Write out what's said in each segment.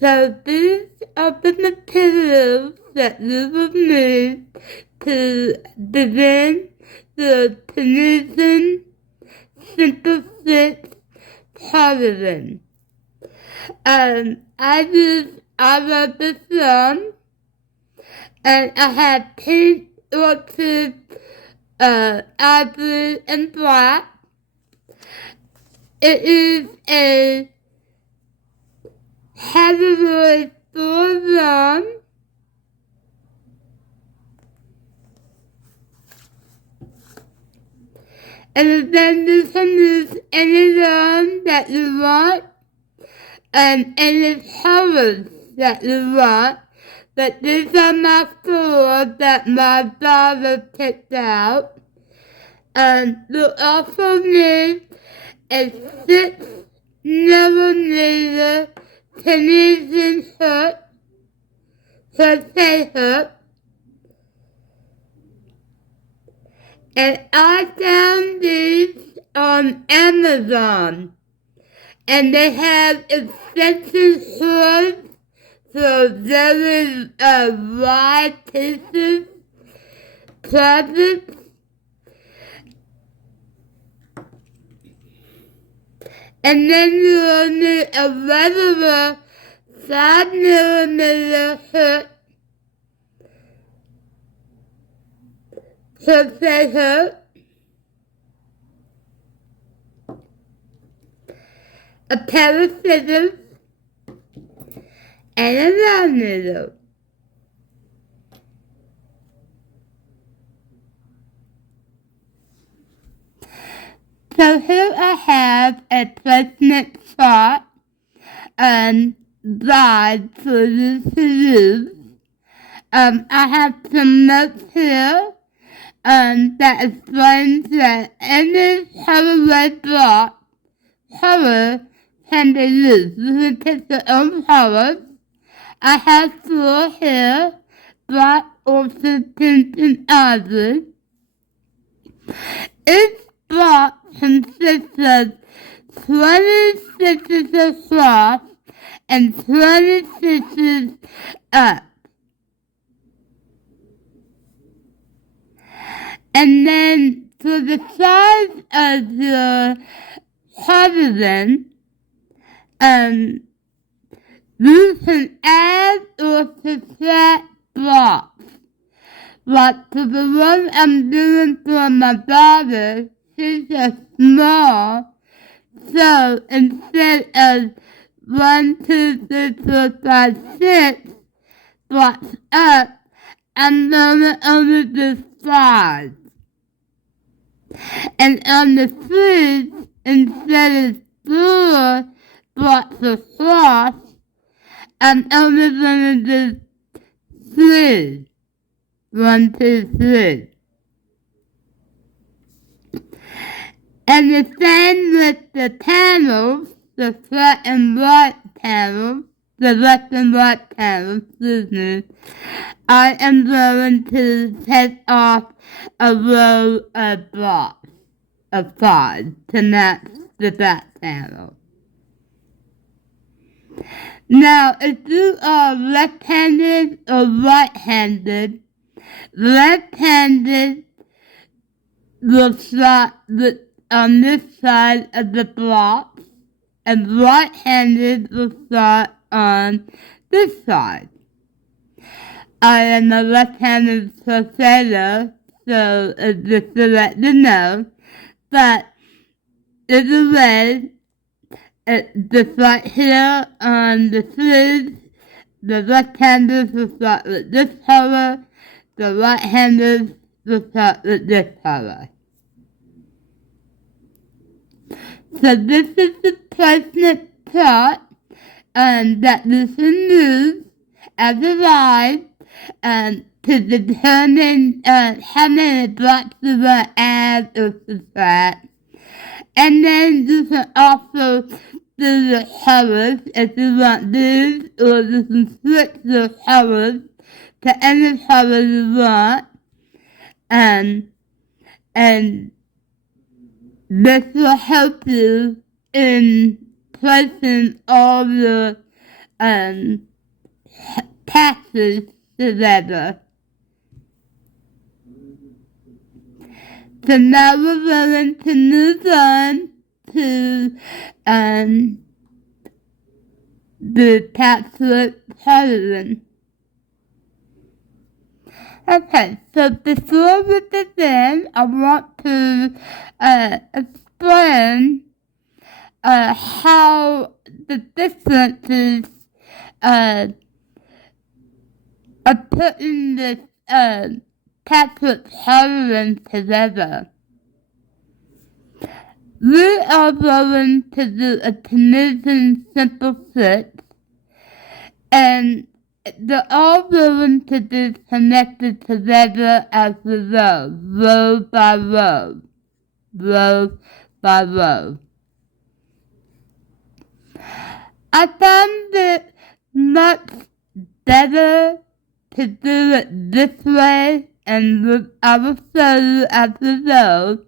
So these are the materials that you will need to begin the Tunisian Simple Stitch cardigan. I use either this yarn, and I have pink, orchid, ivory, and black. It is a heavily full yarn. And then you can use any yarn that you want and any colors that you want. But these are my colors that my daughter picked out. And you also need a 6mm Tunisian crochet hook. And I found these on Amazon. And they have extension cords for very wide pieces, projects. And then you will need a regular 5mm hook, crochet hook, a pair of scissors, and a yarn needle. So here I have a placement chart and guide for you to use. I have some notes here that explains that any colorway block color can be used. You can pick your own colors. I have 4 here, black, orchid, pink, and ivory. Each block consists of 20 stitches across and 20 stitches up. And then for the size of your cardigan, you can add or subtract blocks. Like for the one I'm doing for my daughter, she's a small, so instead of 1, 2, 3, 4, 5, 6 blocks up, I'm gonna only do 5. And on the sleeves, instead of 4 blocks across, I'm only gonna do 3. 1, 2, 3. And the same with the panels, the left and right panels, I am going to take off a row of blocks of 5 to match the back panel. Now, if you are left-handed or right-handed, left-handed will start on this side of the block, and right-handed will start on this side. I am a left-handed crocheter, so just to let you know, but either way, just right here on the sleeves, the left-handers will start with this color, the right-handers will start with this color. So this is the placement chart that you can use as a guide to determine how many blocks you want to add or subtract. And then you can also do the colors if you want these, or you can switch the colors to any color you want. And this will help you in placing all your patches together. So now we're going to move on to the Patchwork Cardigan. Okay, so before we begin, I want to explain how the differences of putting this Patchwork Cardigan together. We are going to do a Tunisian Simple Stitch, and they're all going to be connected together as we go, row by row, row by row. I found it much better to do it this way, and I will show you as we go,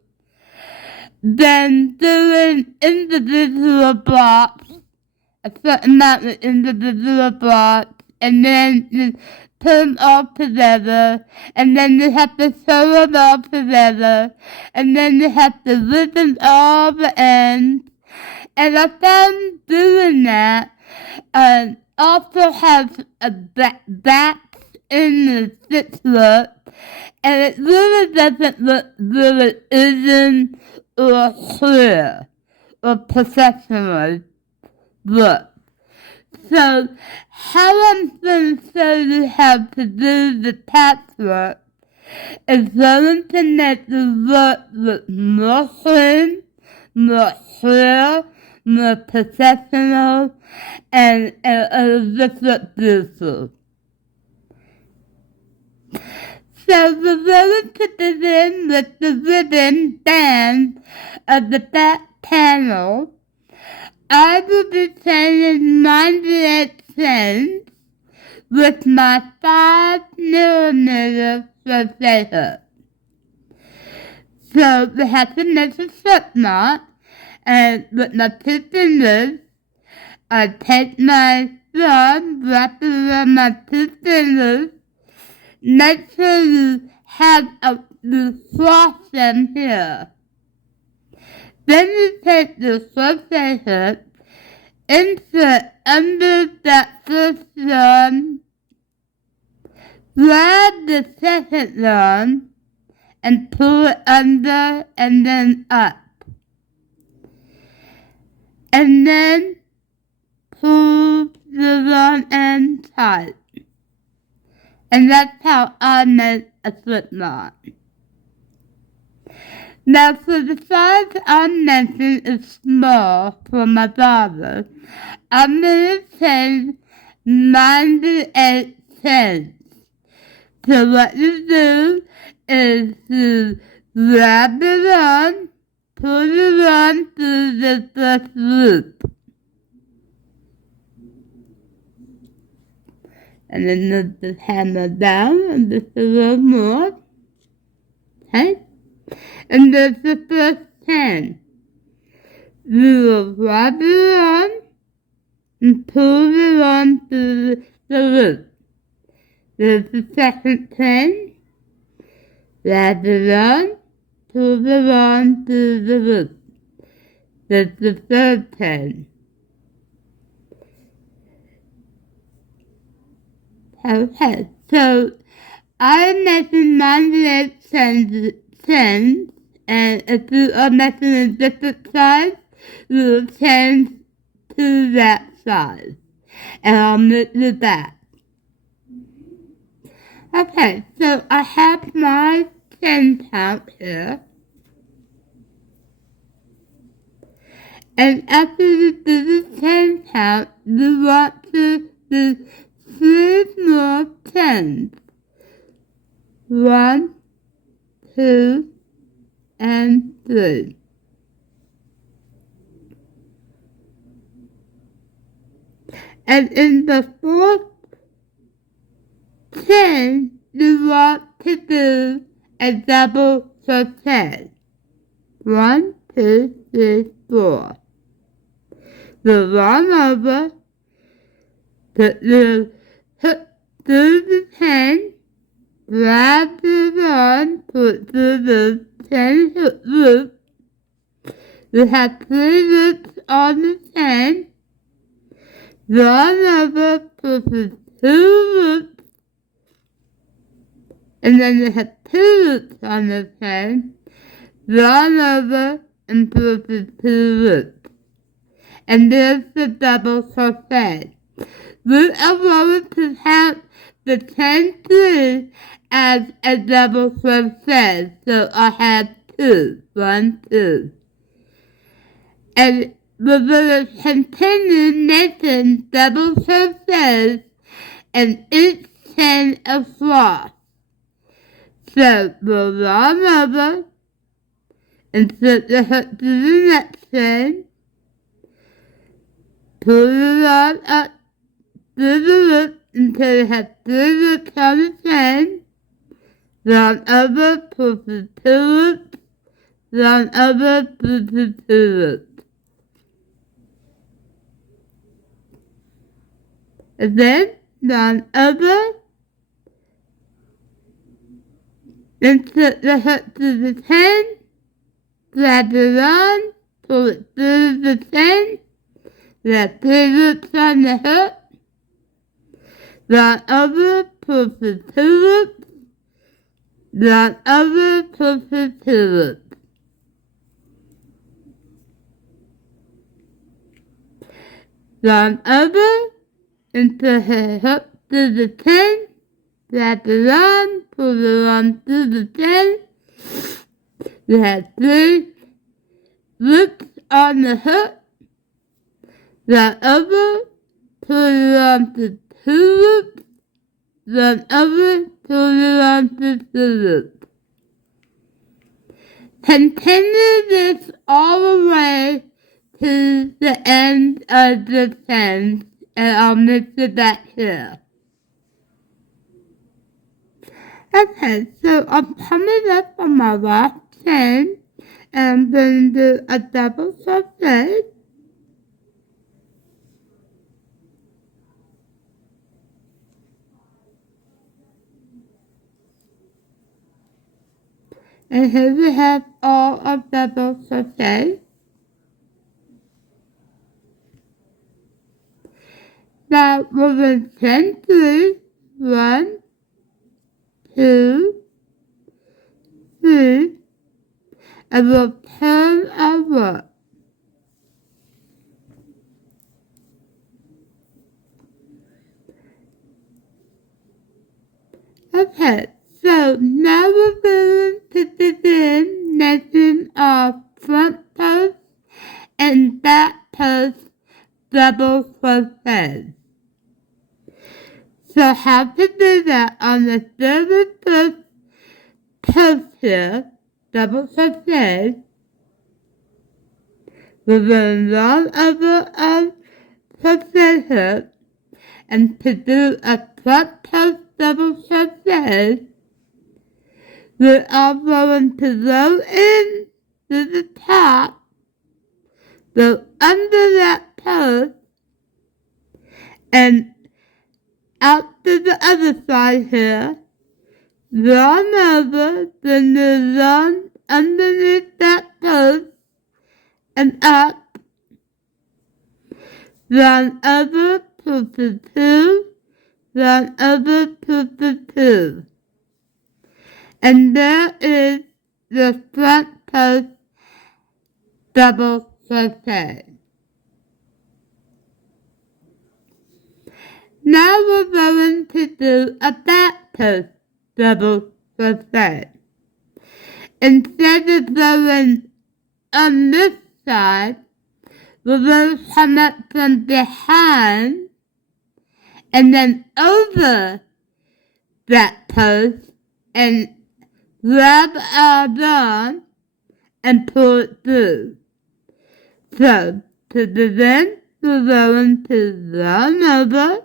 than doing individual blocks, a certain amount of individual blocks, and then you put them all together, and then you have to sew them all together, and then you have to loosen all the ends. And I found doing that also has a back in the stitch work, and it really doesn't look really even or clear or professional look. So how I'm going to show you how to do the patchwork is going to make the work look more clean, more clear, more professional, and it'll just look beautiful. So we're going to begin with the ribbon band of the back panel. I will be changing 98 cents with my 5mm crochet hook. So we have to make a slip knot, and with my 2 fingers, I take my yarn, wrap it around my 2 fingers. Make sure you have you cross them here. Then you take the crochet hook, insert under that first yarn, grab the second yarn, and pull it under and then up. And then pull the yarn end tight. And that's how I make a slip knot. Now for the size I'm making is small for my daughter, I'm going to change 98 cents. So what you do is you grab the yarn, pull the yarn through the first loop. And then just hammer down and just a little more. Okay? And there's the first 10. You will grab the yarn and pull the yarn through the loop. There's the second 10. Grab the yarn, pull the yarn through the loop. There's the third 10. Okay, so I'm making 98 cents, and if you are making a different size, you will change to that size, and I'll make the back. Okay, so I have my 10 count here, and after you do the 10 count, you want to do 3 more 10s. 1, 2, and 3. And in the fourth 10, you want to do a double crochet. 1, 2, 3, 4. So yarn over, put the hook through the pin, grab the yarn, put through the 10 hook loop. You have 3 loops on the pin. Yarn over, put the 2 loops, and then you have 2 loops on the pin. Yarn over and put the 2 loops. And there's the double crochet. We are going to have the 10 through as a double crochet. So I have 2, 1, 2. And we're going to continue making double crochets in each chain across. So we'll yarn over and put the hook to the next chain. Pull the yarn up through the loop until you have 3 loops on the chain. Yarn over, pull the 2 loops. Yarn over, pull the 2 loops. And then yarn over and put the hook to the chain. Grab the yarn, pull it through the chain. We have 3 loops on the hook. Yarn over, pull the 2 loops. Yarn over, pull the 2 loops. Yarn over and put the hook through the chain. Grab the yarn, pull the yarn through the chain. We have 3 loops on the hook. Yarn over, pull the yarn to 2 loops. Yarn over, pull the yarn to 2 loops. Continue this all the way to the end of the chain, and I'll mix it back here. Okay, so I'm coming up on my last chain, and I'm going to do a double crochet. And here we have all of double crochet. Now we're going to chain 3, 1, 2, 3, and we'll turn over. Okay, so now we're going to begin making our front post and back post double crochet. So how to do that on the very first post here, double crochet, we're going to yarn over our crochet hook, and to do a front post double crochet, we are going to go in to the top, go under that post, and out to the other side here, yarn over, then you yarn underneath that post, and up, yarn over, pull the 2, yarn over, pull the 2. And there is the front post double crochet. Now we're going to do a back post double crochet. Instead of going on this side, we're going to come up from behind and then over that post and grab our yarn and pull it through. So, to begin, we're going to yarn over,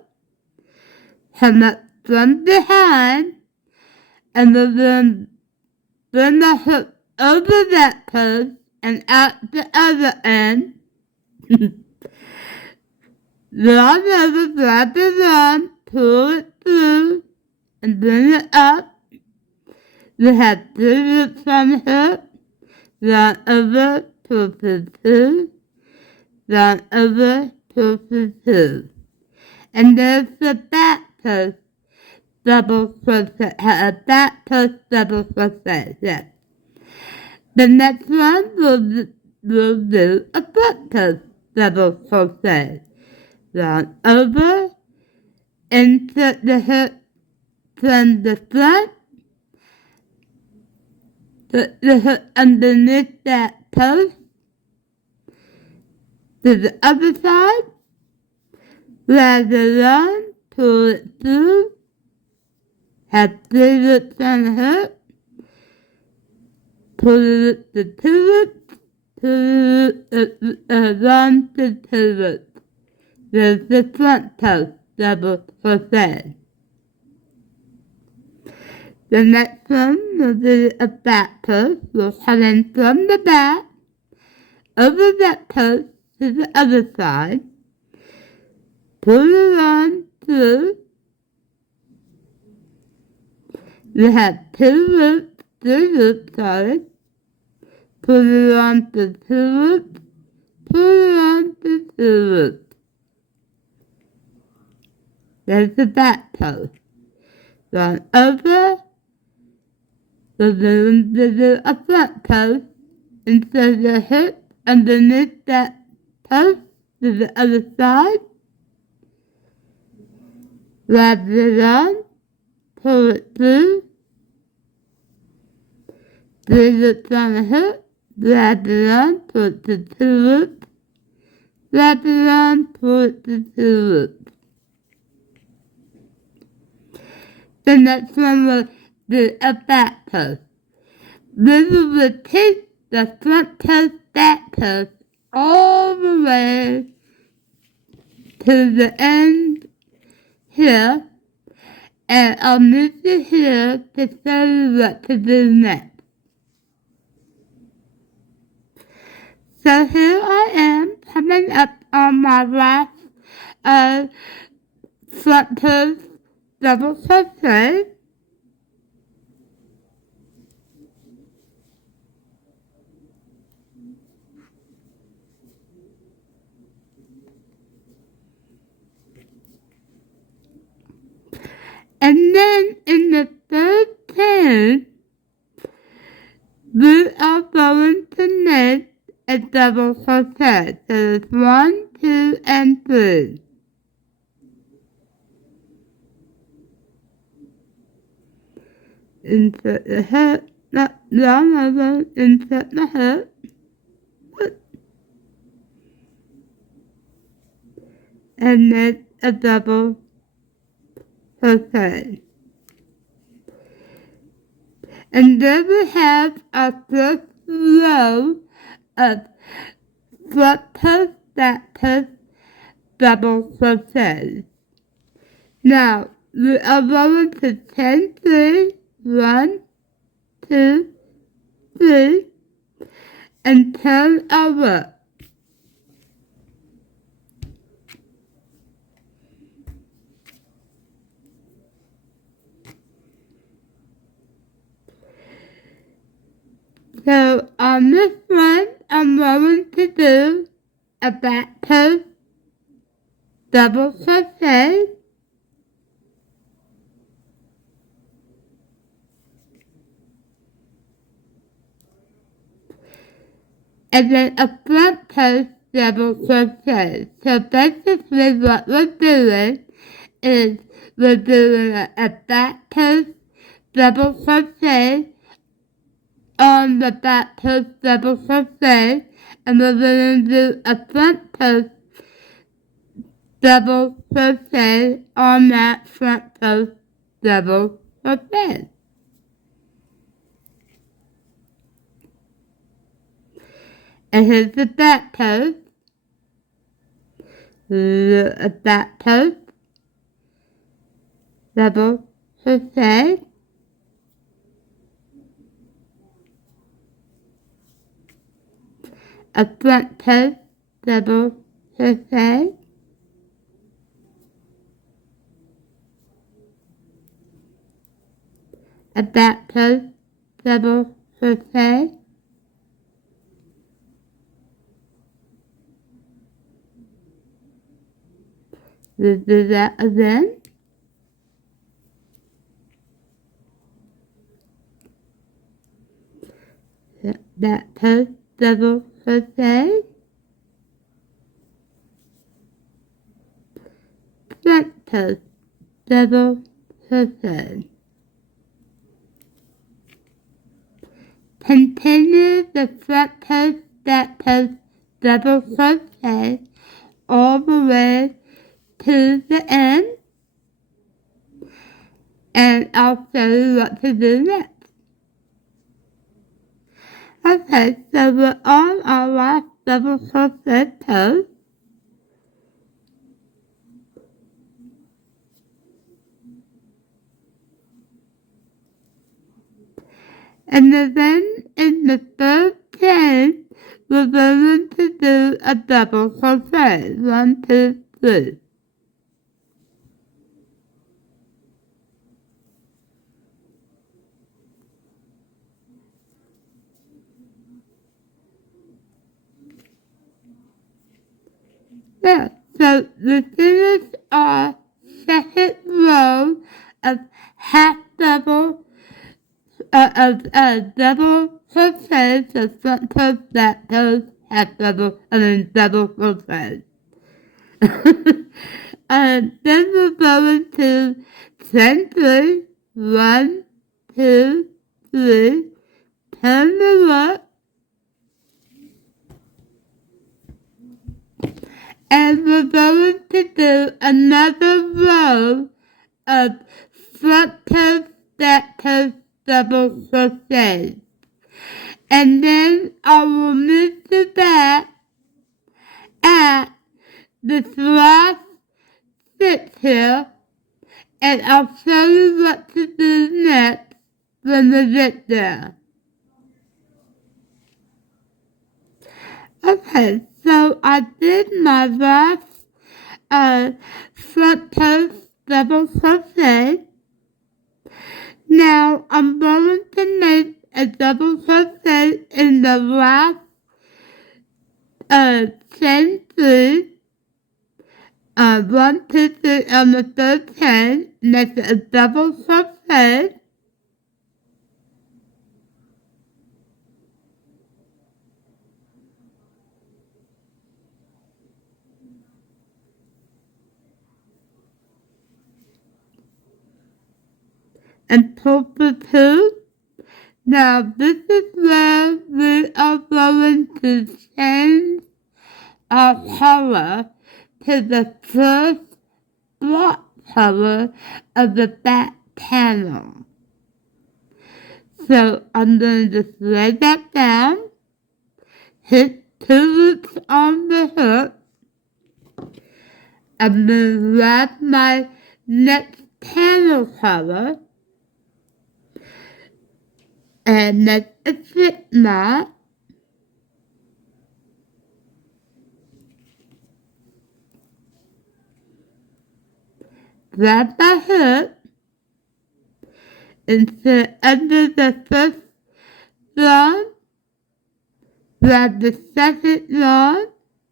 come up from behind, and we're going to bring the hook over that post and out the other end. yarn over, grab the yarn, pull it through, and bring it up. You have 3 loops on here, yarn over, pull through 2, yarn over, pull through 2. And there's the back post double crochet, back post double crochet, yes. The next one will do a front post double crochet. Yarn over, insert the hook from the front, put the hook underneath that post to the other side, grab the yarn, pull it through, have 3 loops on the hook, pull it to 2 loops, yarn to 2 loops. There's the front post double crochet. The next one will do a back post. We'll come in from the back, over that post to the other side, pull the yarn through. You have 2 loops, 3 loops, sorry. Pull the yarn to 2 loops, pull the yarn to 2 loops. There's the back post. Yarn over, we'll do a front post, insert the hook underneath that post to the other side, grab the yarn, pull it through, 3 loops on the hook, grab the yarn, pull it to 2 loops, grab the yarn, pull it to 2 loops. The next one will do a back post. We will repeat the front post, back post all the way to the end here, and I'll meet you here to show you what to do next. So here I am coming up on my last front post double crochet. And then in the third chain, we are going to make a double crochet. So it's 1, 2, and 3. Insert the hook, yarn over, insert the hook, and make a double crochet. And then we have our first row of front post, back post, double crochet. Now we are going to chain 3, 1, 2, 3, and turn over. So on this one, I'm going to do a back post, double crochet, and then a front post double crochet. So basically what we're doing is we're doing a back post double crochet on the back post double crochet, and we're going to do a front post double crochet on that front post double crochet. And here's the back post, a back post double crochet, a front post double crochet, a back post double crochet, we'll do that again, back post double crochet, front post double crochet. Continue the front post, back post double crochet all the way to the end, and I'll show you what to do next. Okay, so we're on our last double crochet post. And then in the third chain, we're going to do a double crochet. 1, 2, 3. Yeah, so we finish our second row of half double double crochet, so front post, back post, half double, and then double crochet. And then we're going to chain 3, 1, 2, 3, turn the work, and we're going to do another row of front post, back post, double crochet. And then I will move to back at this last stitch here, and I'll show you what to do next when we get there. Okay, so I did my last front post double crochet. Now I'm going to make a double crochet in the last chain 3, 1, 2, 3 on the third chain, make a double crochet, and pull the 2. Now this is where we are going to change our color to the first block color of the back panel. So I'm going to just lay that down, hit 2 loops on the hook, I'm going to grab my next panel color, and make a slip knot, grab my hook, insert under the first yarn, grab the second yarn,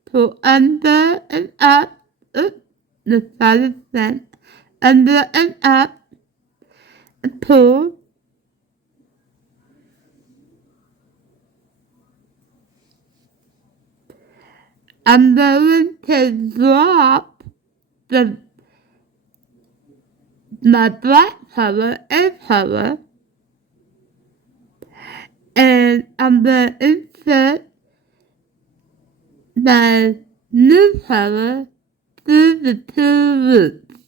pull under and up, the side is bent, under and up, and pull, I'm going to drop my black color and color, and I'm going to insert my new color through the 2 loops.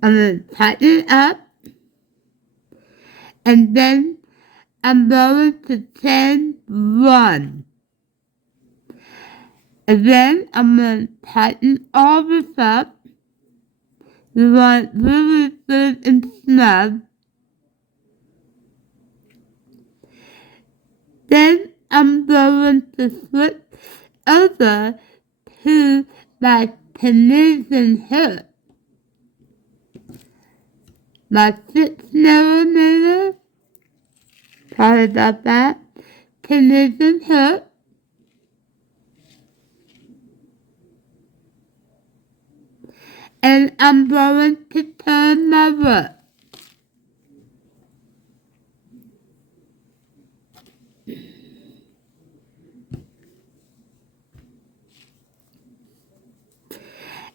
I'm going to tighten it up, and then I'm going to chain 1. And then I'm going to tighten all this up. You want it really good and snug. Then I'm going to flip over to my Tunisian hook. my 6mm, sorry about that, Tunisian hook, and I'm going to turn my work.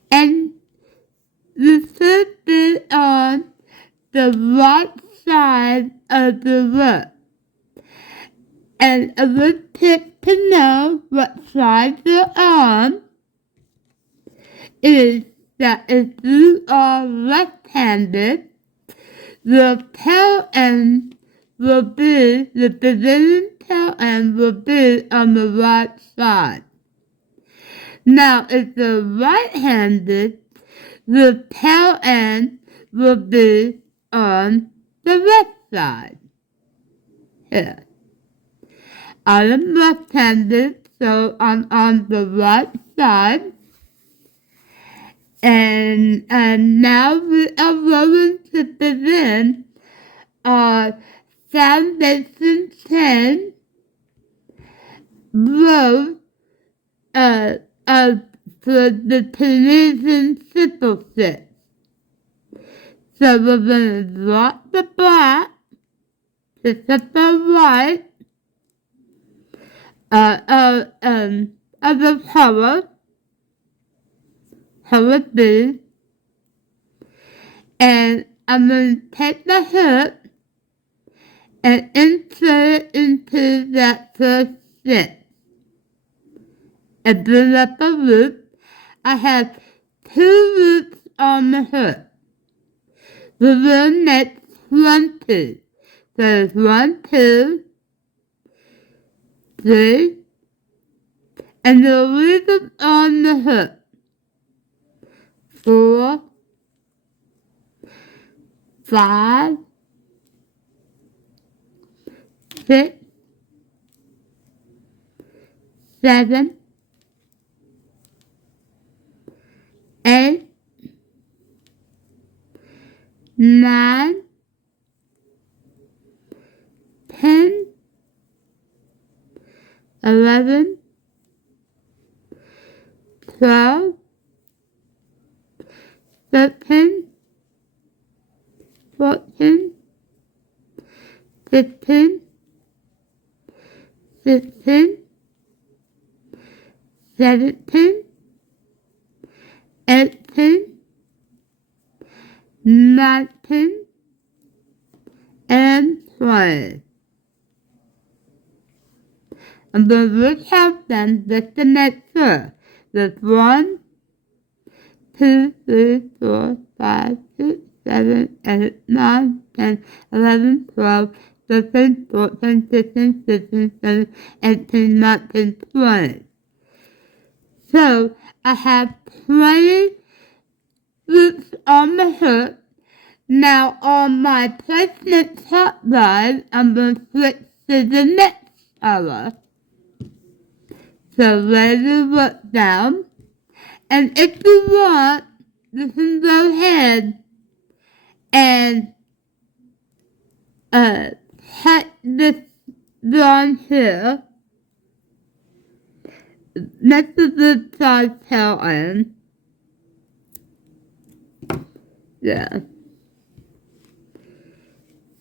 And the should be on the right side of the work. And a good tip to know what side you're on is that if you are left-handed, the tail end will be, the beginning tail end will be on the right side. Now, if you're right-handed, the tail end will be on the left side. Here. I am left-handed, so I'm on the right side. And now we are going to begin our foundation 10 row for the Tunisian Simple Stitch. So we're going to drop the black to the right of the color B, and I'm going to take the hook and insert it into that first stitch and bring up a loop. I have 2 loops on the hook. We will make 20. So there's 1, 2, 3, and the leave on the hook. 4, 5, 6, 7, 8, 9, 10, 11, 12, 13, 14, 15, 16, 17, 18, 19, and 20. I'm going to recount them just to make sure. There's 1, 2, 3, 4, 5, 6, 7, 8, 9, 10, 11, 12, 13, 14, 15, 16, 17, 18, 19, 20. So I have 20 loops on the hook. Now on my placement top line, I'm going to switch to the next color. So lay the work down. And if you want, you can go ahead and cut this down here next to the side tail end. Yeah.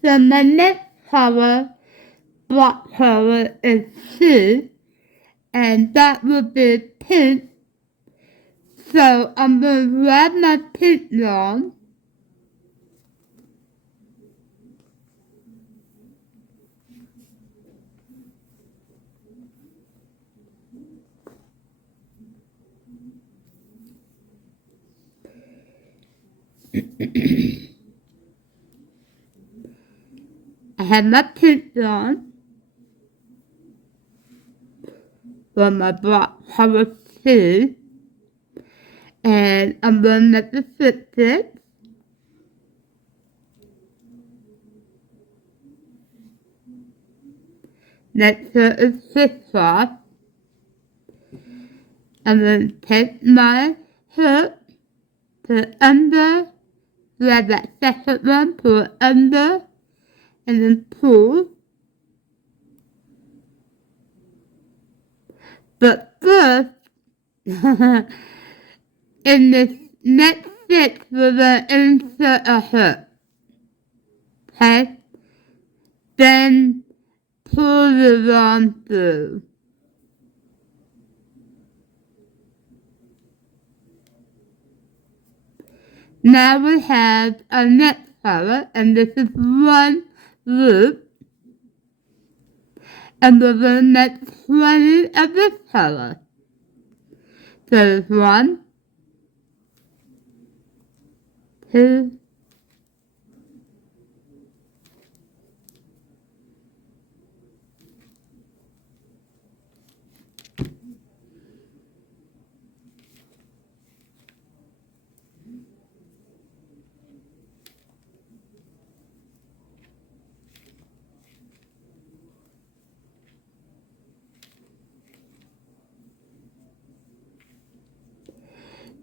So my next color, black color, is 2, and that will be pink. So I'm going to grab my pink yarn. I have my pink yarn for my black color 2, and I'm going to make the stitches. Next to it is crisscross. I'm going to take my hook to under grab that second one, pull it under, and then pull. But first, in this next stitch, we're going to insert a hook. Okay? Then pull the yarn through. Now we have our next color, and this is one loop. And we're going to make 20 of this color. So there's 1, 2,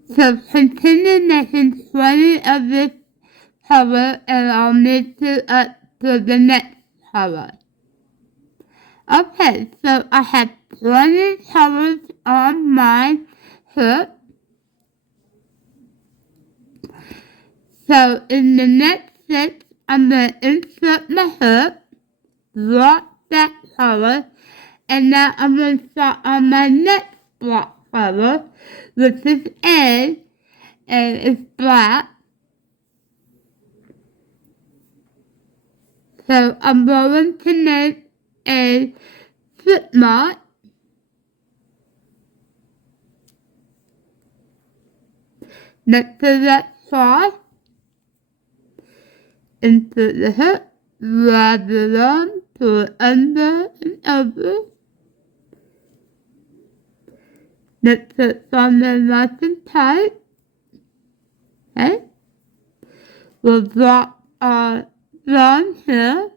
'So continue making 20 of this color, and I'll mix it up to the next color. Okay, so I have 20 colors on my hook. So in the next stitch, I'm going to insert my hook, block that color, and now I'm going to start on my next block color, which is A, and it's black. So I'm going to make a slip knot. Next to that cross, insert the hook, grab the yarn, pull it under and over. Let's put on there nice and tight. Okay? We'll drop our yarn here.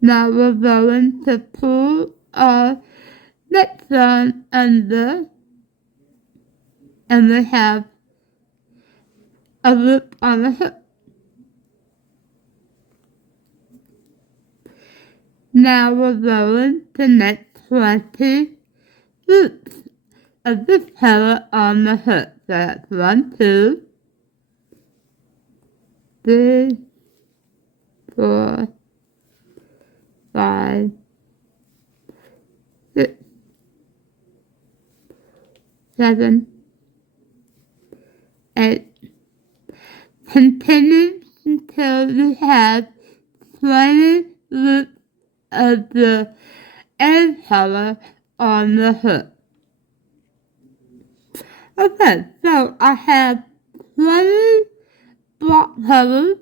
Now we're going to pull our next yarn under, and we have a loop on the hook. Now we're going to make 20 loops of this color on the hook. So that's 1, 2, 3, 4, 5, 6, 7, 8. Continue until you have 20 loops of the end color on the hook. Okay, so I have 20 block colors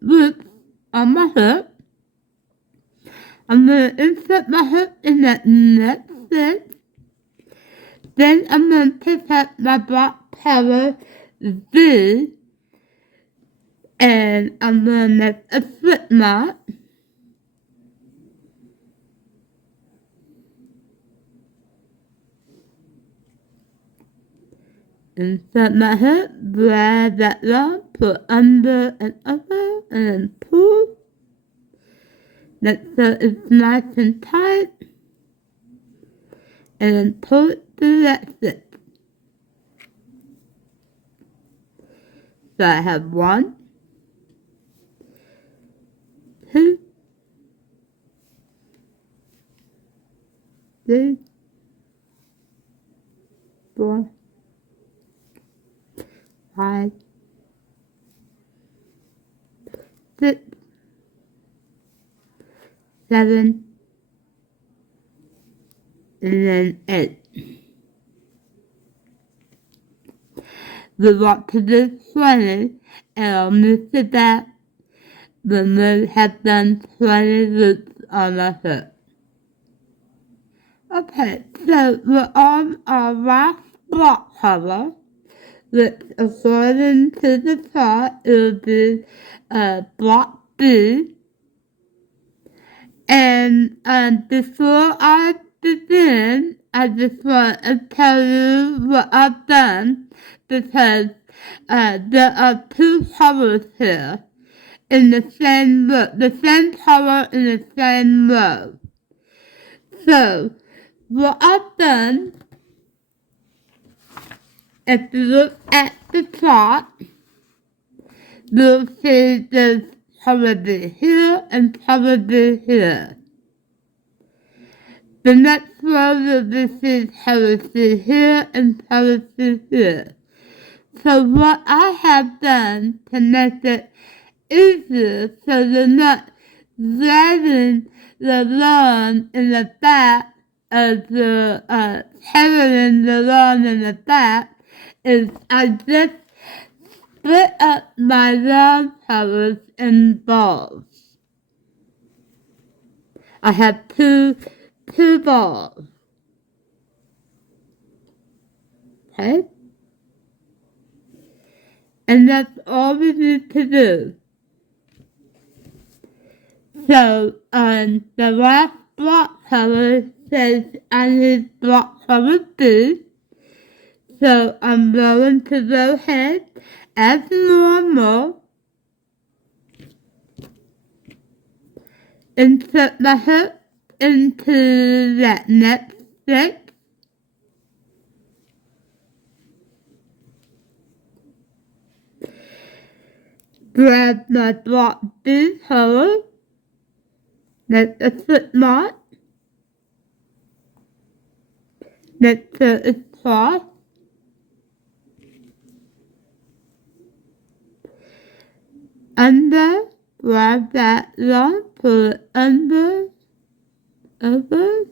loops on my hook. I'm going to insert my hook in that next stitch. Then I'm going to pick up my block color V, and I'm going to make a slip knot. Insert my hook, grab that yarn, pull under and over, and then pull. Make sure it's nice and tight, and then pull it to that stitch. So I have 1, 2, 3, 4, 5, 6, 7, and then 8. We want to do 20, and I'll move it back when we have done 20 loops on the hook. Okay, so we're on our last block color, which according to the chart, it will be block B. And before I begin, I just want to tell you what I've done because there are two colors here in the same row, the same color in the same row. So, what I've done, if you look at the top, you'll see there's colorways here and colorways here. The next row you'll see colorways here and colorways here. So what I have done to make it easier so you're not dragging the yarn in the back of the carrying the yarn in the back is I just split up my yarn colors in balls. I have two balls. Okay? And that's all we need to do. So, the last block color says I need block color B. So, I'm going to go ahead as normal. Insert my hook into that next stitch. Grab my block B color, make a slip knot, make sure it's crossed, under, grab that yarn, pull it under, over,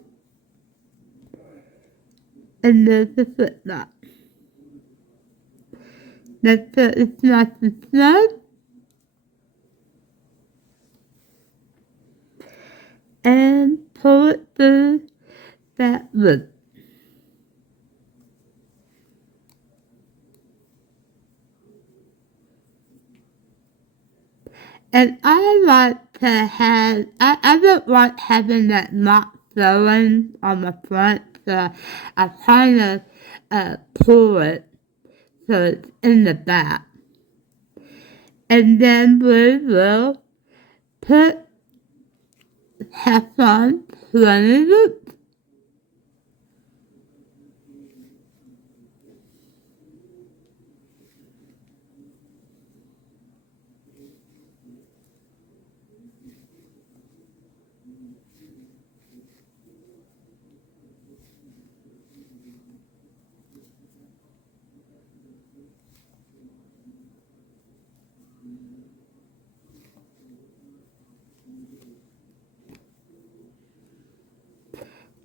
and there's a slip knot. Make sure it's nice and snug. And pull it through that loop. And I like to have, I don't like having that knot showing on the front, so I kind of pull it so it's in the back. And then we will put half on 20 loops.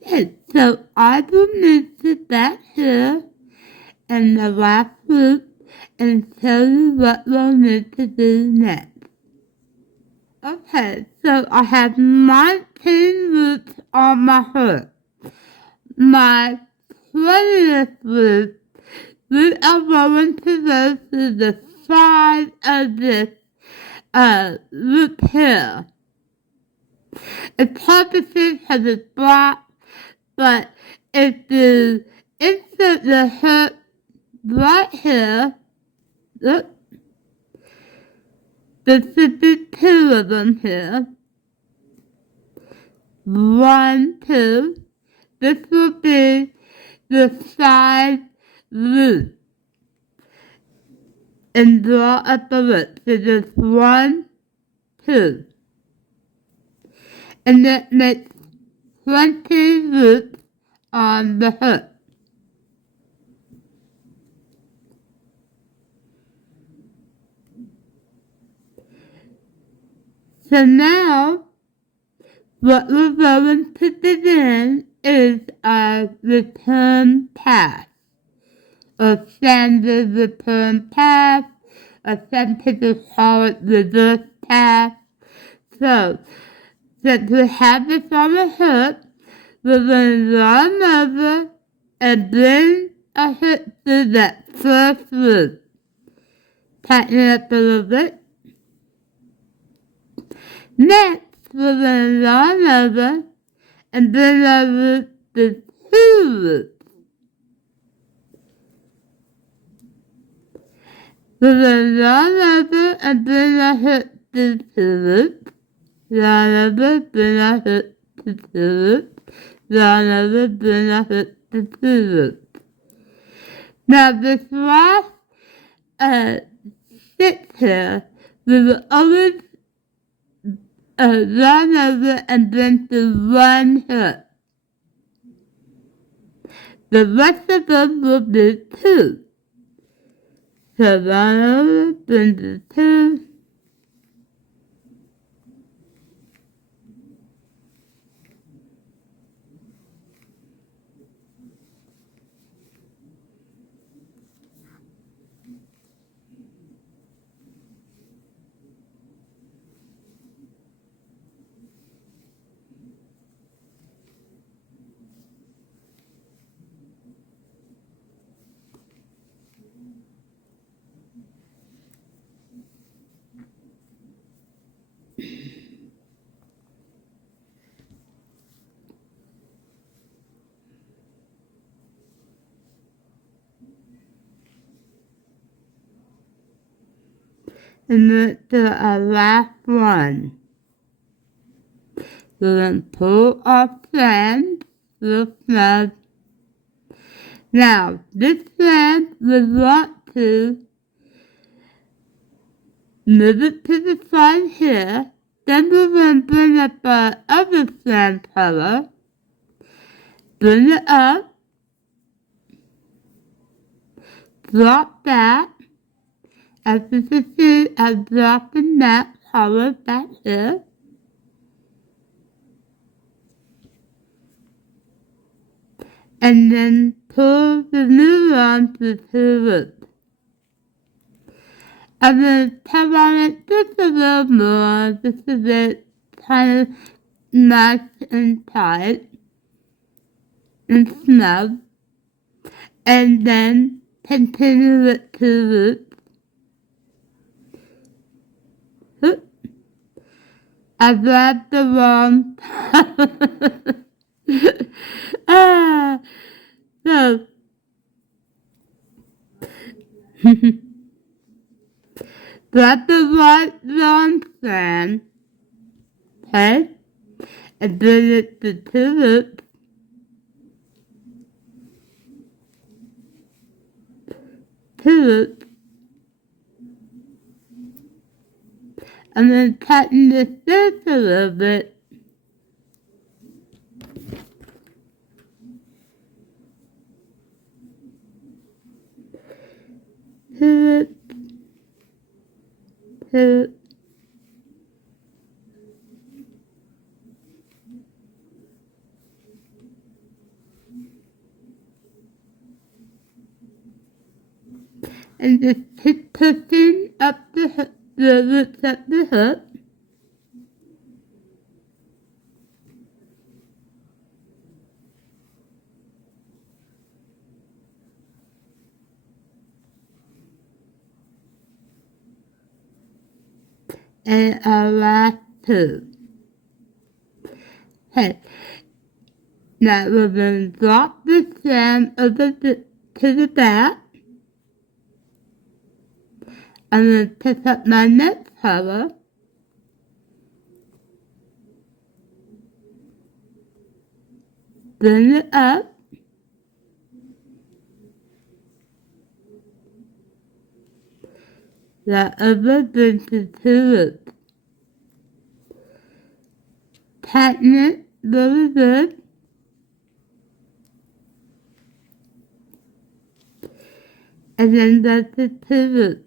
Okay, so I will move it back here and the last loop and tell you what we'll need to do next. Okay, so I have 19 loops on my hook. My 20th loop, we are going to go through the side of this loop here. It's hard to see because it's black, but if you insert the hook right here, look, there should be two of them here. 1, 2. This will be the side loop. And draw up a loop. So just 1, 2. And that makes 20 loops on the hook. So now, what we're going to begin is a return pass, a standard return pass, or some people call it reverse pass. So, since we have this on the hook, we're going to yarn over and bring a hook through that first loop. Tighten it up a little bit. Next, we're going to yarn over and bring our loop 2 loops. So then yarn over and then I hit the 2 loops. Yarn over, then I hit the 2 loops. Yarn over, then I hit the 2 loops. Now this last stitch here, we will always yarn over and then do 1 hook. The rest of them will be 2. So yarn over, then do 2. And then to our last one. So then pull our strand real snug. Now, this strand we want to move it to the side here. Then we're going to bring up our other strand color. Bring it up. Drop that. As you can see, I'm dropping that color back here. And then pull the new one to 2 loops. I'm going to tug on it just a little more, just a bit kind of nice and tight and snug. And then continue with 2 loops. I grabbed the wrong so grab the wrong strand, okay, and bring it to 2 loops. 2 loops. I'm going to tighten this just a little bit. Two, two. And just keep pushing up the loops up the hook. And our last 2. Okay. Now we're going to drop the strand over to the back. I'm going to pick up my next color. Bring it up. That over brings to 2 loops. Tighten it really good. And then that's the 2 loops.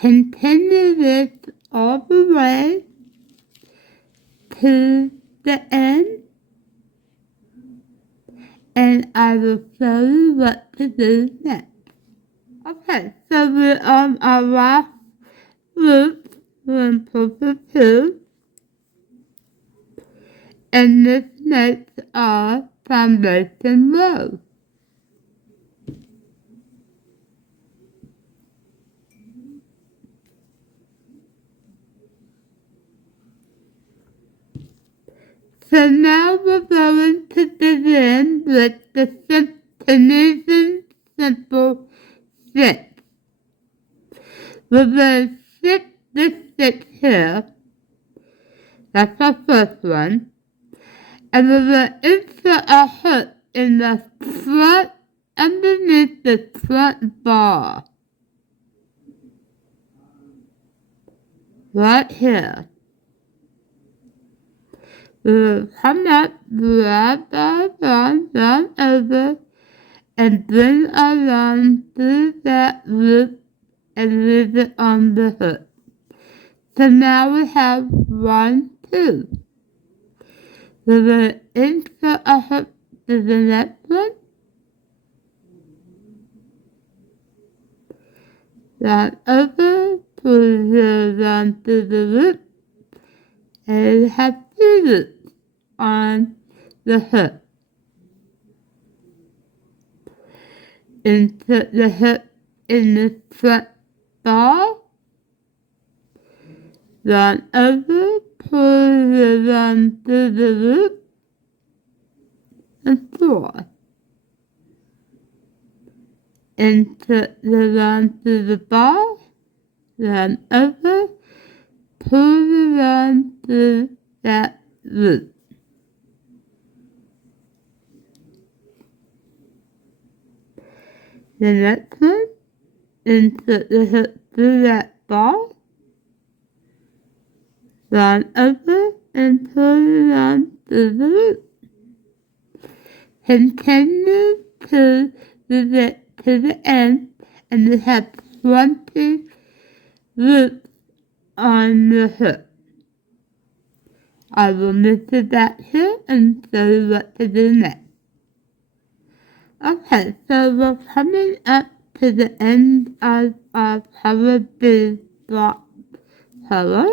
Continue this all the way to the end, and I will show you what to do next. Okay, so we're on our last loop. We're going to pull the 2, and this makes our foundation row. So now we're going to begin with the Tunisian Simple Stitch. We're going to stick this stitch here. That's our first one. And we're going to insert our hook in the front, underneath the front bar. Right here. We'll come up, grab our yarn over, and bring our yarn through that loop and leave it on the hook. So now we have 1, 2. We're going to insert our hook to the next one. Yarn over, pull the yarn through the loop, and have 2 loops on the hook. Insert the hook in the front bar. Yarn over, pull the yarn through the loop, and 4. Insert the yarn through the bar, yarn over, pull the yarn through that loop. The next one, insert the hook through that bar, yarn over, and pull the yarn through the loop. Continue to the end, and you have 20 loops on the hook. I will move to that here and show you what to do next. Okay, so we're coming up to the end of our color bead block color.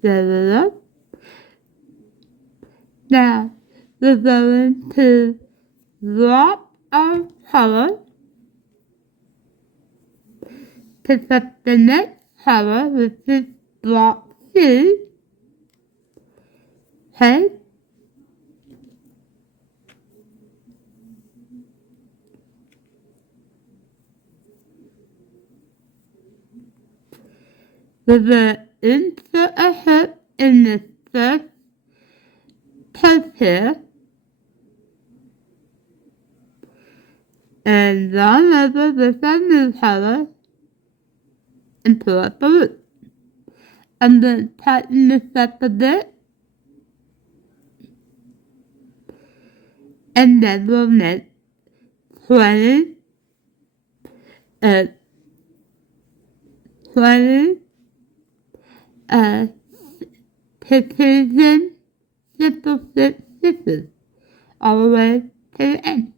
There we go. Now, we're going to drop our color, pick up the next color, which is block 2. Okay. We're going to insert a hook in the first post here, and yarn over with our new color, and pull up a loop. I'm going to tighten this up a bit, and then we'll make 20 Tunisian Simple Stitch stitches all the way to the end.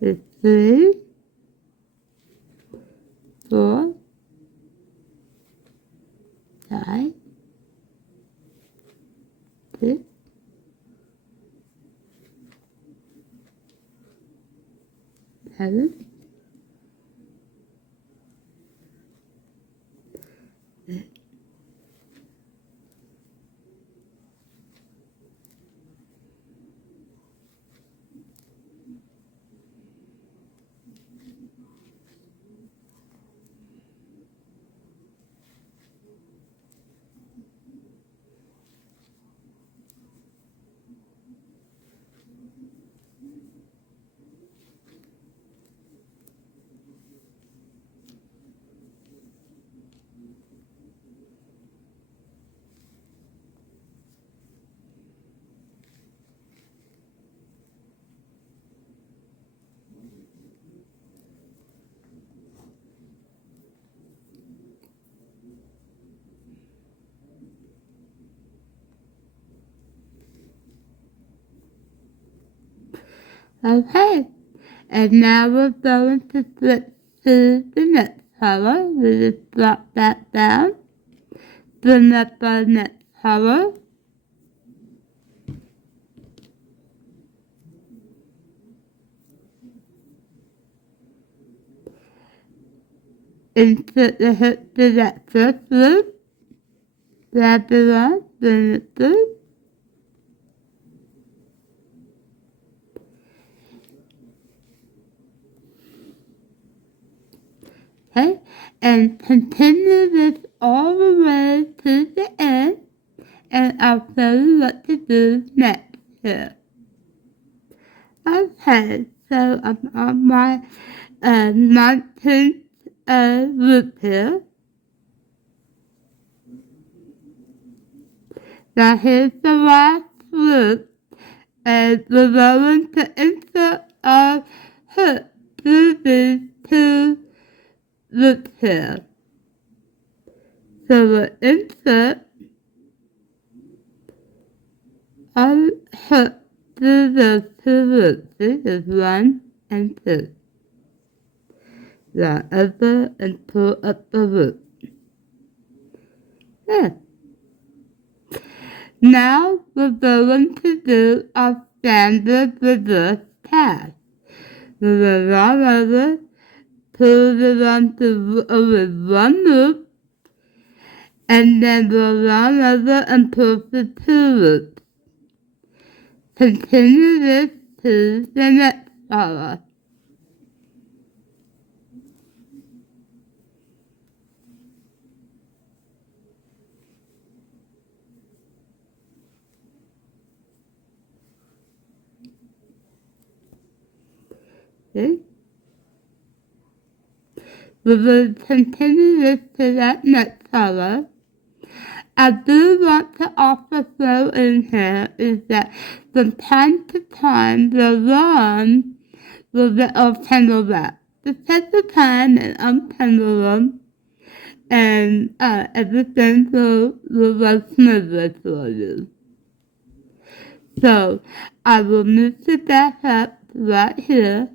It's 3, 4, 5, 6, 7, 8. Okay, and now we're going to flip to the next color. We just drop that down, bring up our next color, insert the hook to that first loop, grab it on, bring it through, okay, and continue this all the way to the end, and I'll show you what to do next here. Okay, so I'm on my 19th loop here. Now here's the last loop, and we're going to insert our hook through these two loops here. So we'll insert our hook through those two loops. This is 1 and 2. Yarn over and pull up the loop. There. Now we're going to do our standard reverse pass. We will yarn over, pull it onto one loop, and then we'll yarn over and pull the two loops. Continue this to the next color. See? We will continue this to that next color. I do want to also throw in here is that from time to time the yarn will get all tangled up. Just take the time and untangle them, and everything will go smoothly for you. So I will move it back up right here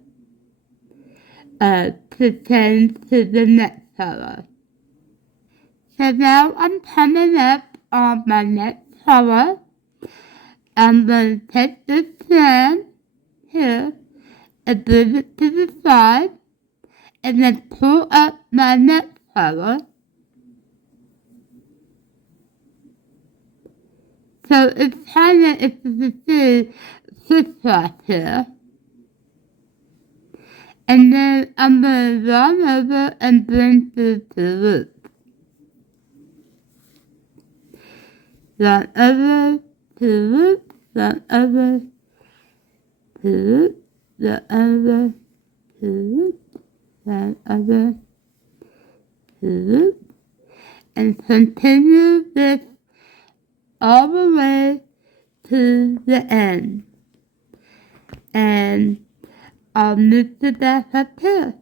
to change to the next color. So now I'm coming up on my next color. I'm going to take this strand here and bring it to the side, and then pull up my next color. So it's kind of, if you see, switch here. And then I'm going to yarn over and bring through the loop. Yarn over to loop, yarn over to loop, yarn over to loop, yarn over to loop, and continue this all the way to the end. And I'll move it back up here.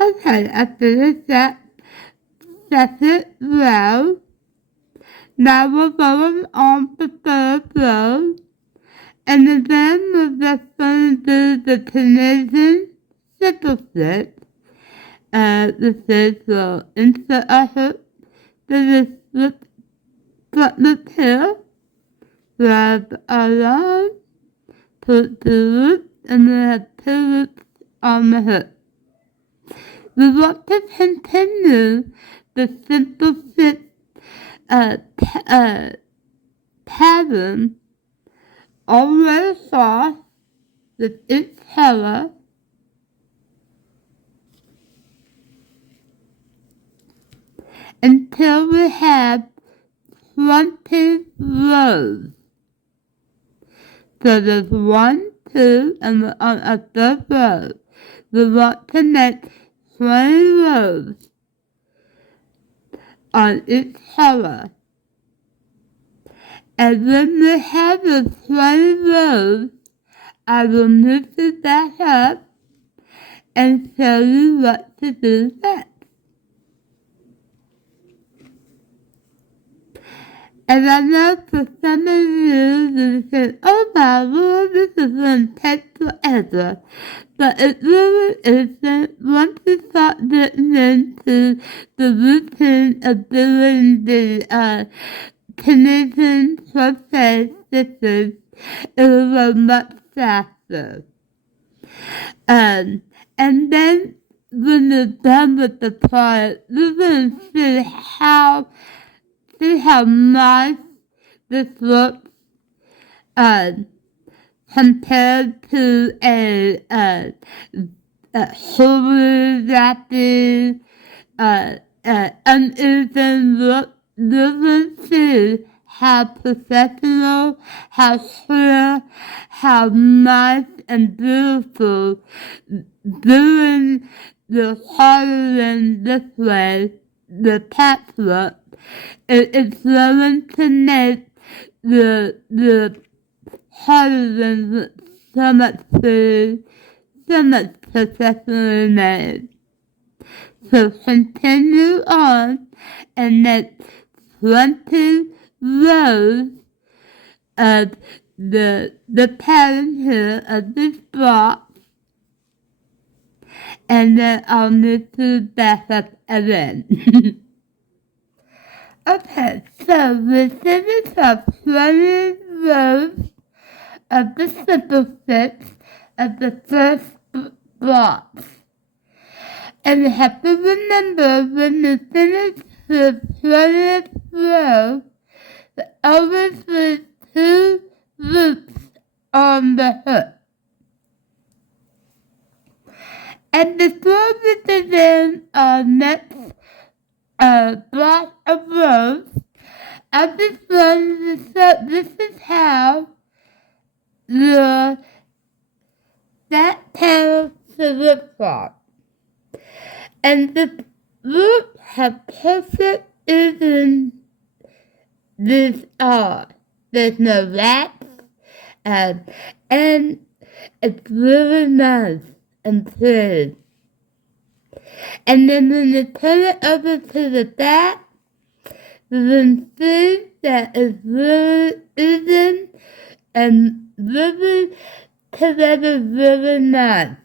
Okay, I finished that second row. Now we're going on the third row, and then we're just going to do the Tunisian Simple Stitch. This is we'll insert our hook to this front loop here, grab our yarn, put the loop, and we have two loops on the hook. We want to continue the Simple Stitch pattern all the way across with each color, until we have 20 rows. So there's 1, 2, and we're on a third row. We want to make 20 rows on each color. And when we have the 20 rows, I will move it back up and show you what to do next. And I know for some of you, you say, oh my lord, this is going to take forever. But it really isn't. Once you start getting into the routine of doing the Tunisian Crochet stitches, it will go much faster. And then when you're done with the part, you're going to see how nice this looks compared to a wrappy, uneven look. You will see how professional, how clear, how nice and beautiful doing the cardigan this way, the patchwork, it's going to make the cardigan so much food, so much professionally made. So continue on and make 20 rows of the pattern here of this block, and then I'll need to back up again. Okay, so we finish up 20 rows of the simple stitch of the first block. And you have to remember when you finish the 20th row, to always leave 2 loops on the hook. And before we begin our next block of rows, I just wanted to show this is how that panel should look like. And the loop have perfect even these are. There's no laps, and it's really nice and pretty. And then when you turn it over to the back, you can see that it's really even and really together really nice.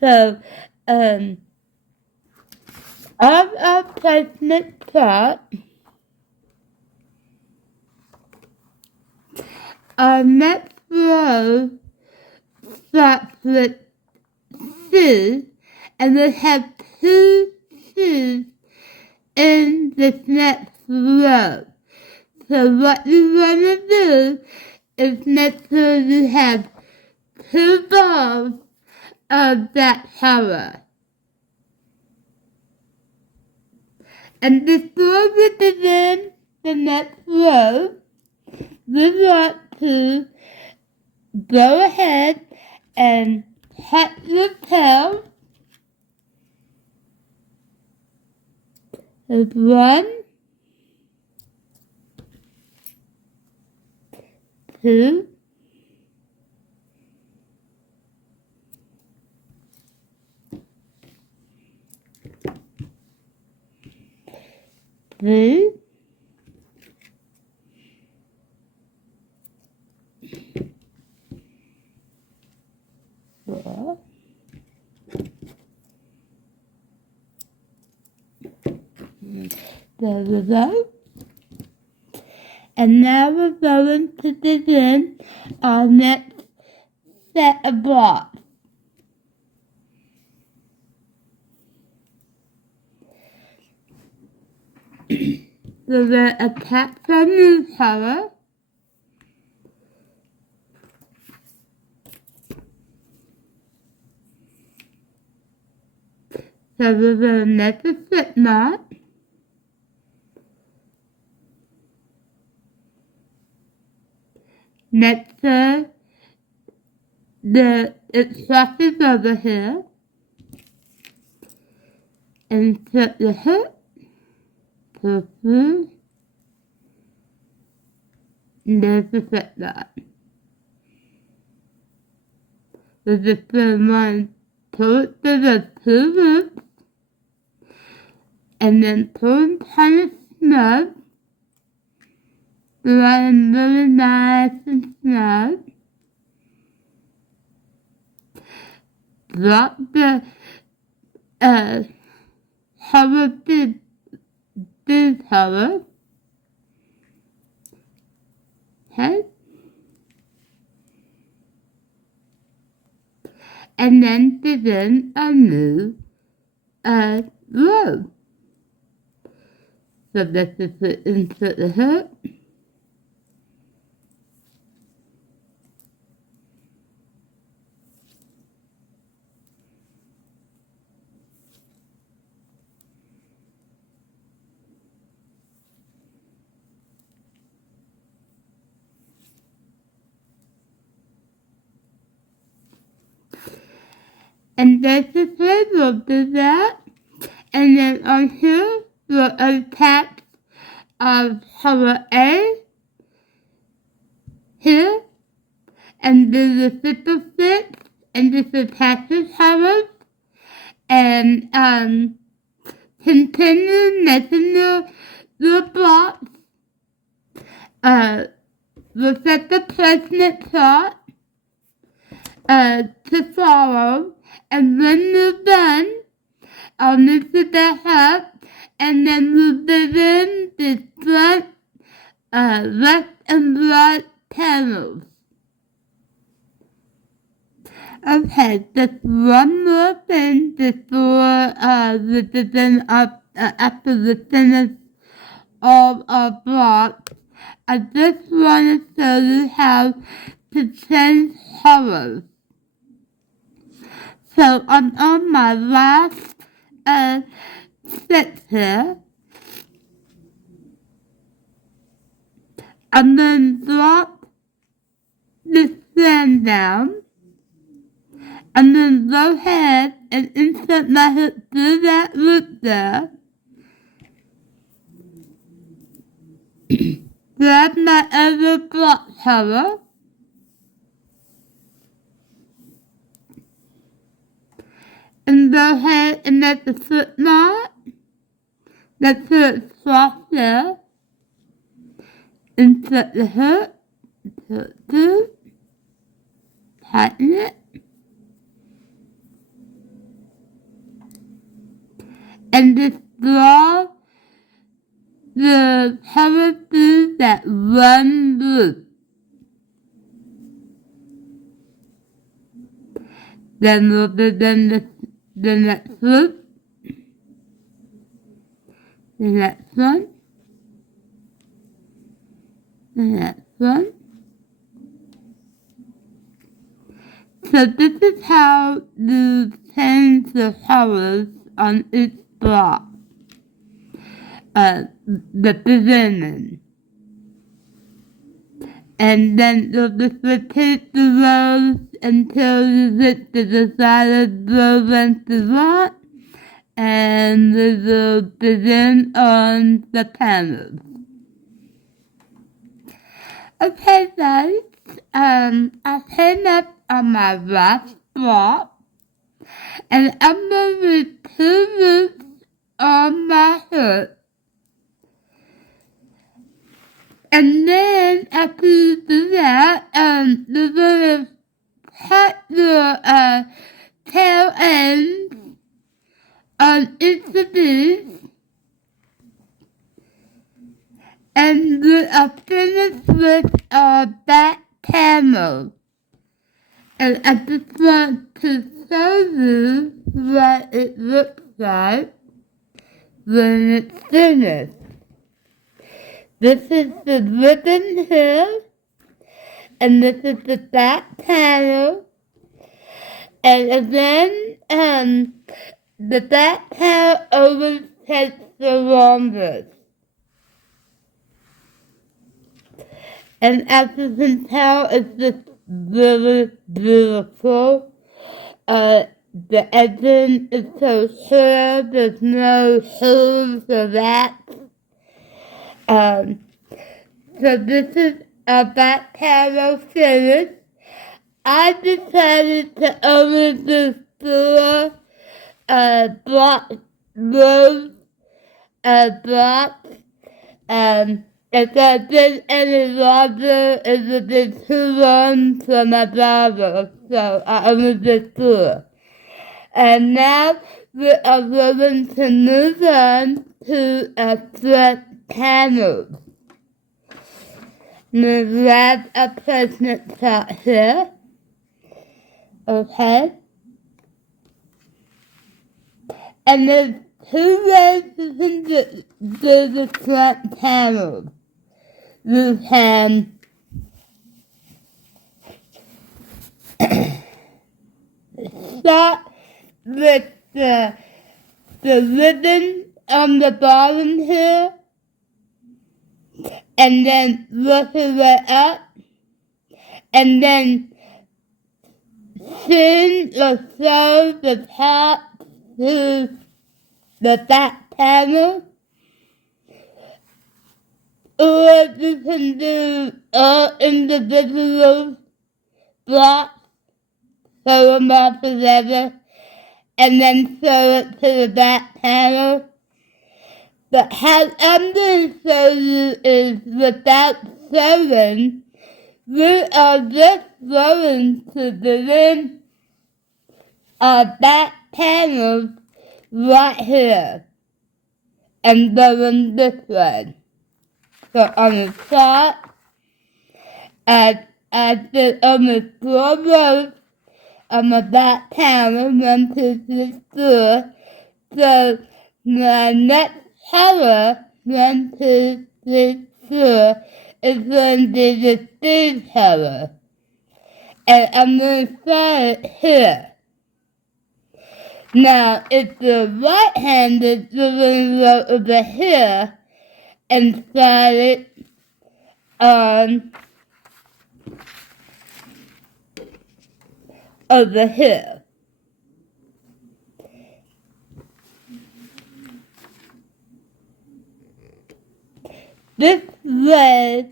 So, of our placement chart, our next row starts with 2, and we have 2 2s in this next row. So what you want to do is make sure you have 2 balls of that color. And before we begin the next row, we want to go ahead and cut the tail with 1, 2, 3, 4, 5. And now we're going to begin our next set of blocks. So we're attach some new color. So we're going to make a slip knot. Next to it crosses over here. Insert the hook. Pull through. And there's the slip knot. We're just going to pull it through the 2 loops. and then pull kind of snug, run really nice and snug. Drop the cover this cover. Okay. And then begin a new row. So this is to insert the hook. And this is where we'll do that. And then on here, we'll attach color A here, and do the Simple Stitch, and just attach the colors, and continue making the blocks. We'll set the placement chart to follow, and when you're done, I'll move it back up, and then we'll begin the front, left and right panels. Okay, just one more thing before we begin up after we finish all our blocks. I just want to show you how to change colors. So I'm on my last stitch here. I'm going to drop this strand down. I'm going to go ahead and insert my hook through that loop there. Grab my other block color. And go ahead and make the foot knot. Make sure it's soft there. Insert the hook. Insert it through. Tighten it. And just draw the color through that one loop. Then we'll begin the next loop, the next one, the next one. So this is how you change the colors on each block. The beginning. And then you'll just repeat the rows until you get the desired row length you want, and we will begin on the panels. Okay guys, I came up on my last block, and I'm going to do 2 loops on my hook. And then after you do that, you're going to cut your tail ends on each of these. And we are finished with our back panel. And I just want to show you what it looks like when it's finished. This is the ribbon here, and this is the back panel, and again, the back panel always takes the longest. And as you can tell, it's just really beautiful. The edging is so clear, there's no holes or that. So this is a back panel finish. I decided to only do 4 block rows blocks. If I did any larger, it would be too long for my brother, so I only did 2. And now we are going to move on to a thread panel. We grab a placement part here. Okay. And there's 2 ways you can do the front panel. You can start with the ribbon on the bottom here, and then work your way up, and then seam or sew the top to the back panel, or you can do all individual blocks, sew them all together, and then sew it to the back panel. But how I'm going to show you is without sewing. We are just going to begin our back panels right here and going this way. So on the top, I did only 4 rows on the back panel, 1, 2, 3, 4. So my next color, 1, 2, 3, 4, is going to be the third color. And I'm going to start it here. Now, if you're right-handed, you're going to go over here and start it on over here. This way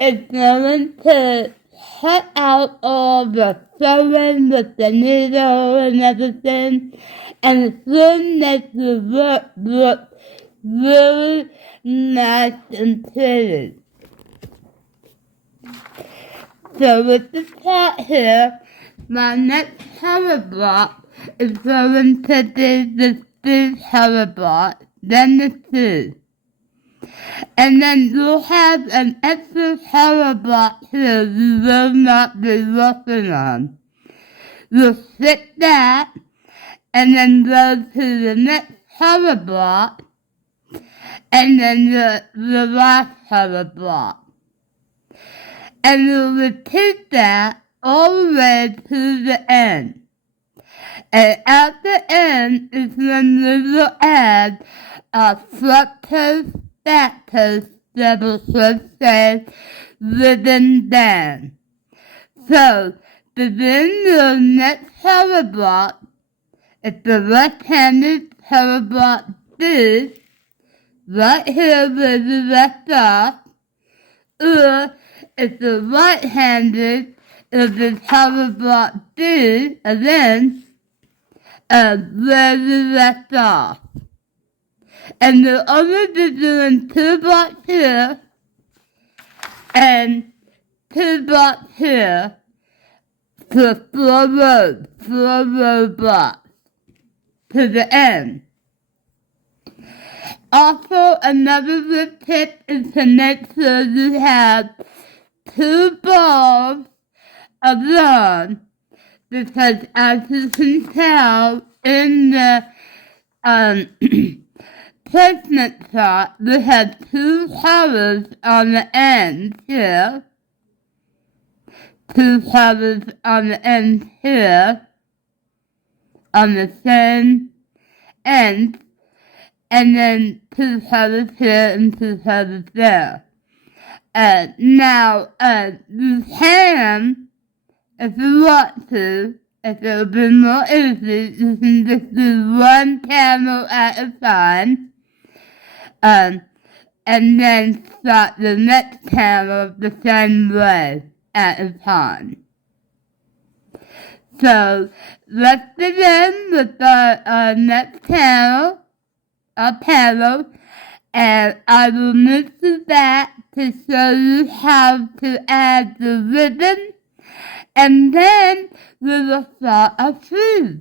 is going to cut out all the sewing with the needle and everything, and it's going to make the work look really nice and pretty. So with the top here, my next color block is going to be the 3 color block, then the 2. And then you'll have an extra color block here you will not be working on. You'll stick that, and then go to the next color block, and then the last color block. And you'll repeat that all the way to the end. And at the end is when you will add a front post, back post, double crochet, ribbon down. So, begin your next color block. If the left-handed color block B, right here where you left off, or if the right-handed is the color block B, again, where you left off. And you'll only be doing 2 blocks here, and 2 blocks here, for 4 row blocks, to the end. Also, another good tip is to make sure you have 2 balls of yarn, because as you can tell in the placement shot, we have 2 colors on the end here, 2 colors on the end here, on the same end, and then 2 colors here and 2 colors there. Now, you can, if you want to, if it would be more easy, you can just do 1 panel at a time, and then start the next panel the same way at a time. So, let's begin with our next panel a panel, and I will move to that to show you how to add the ribbon, and then we will start a sleeve.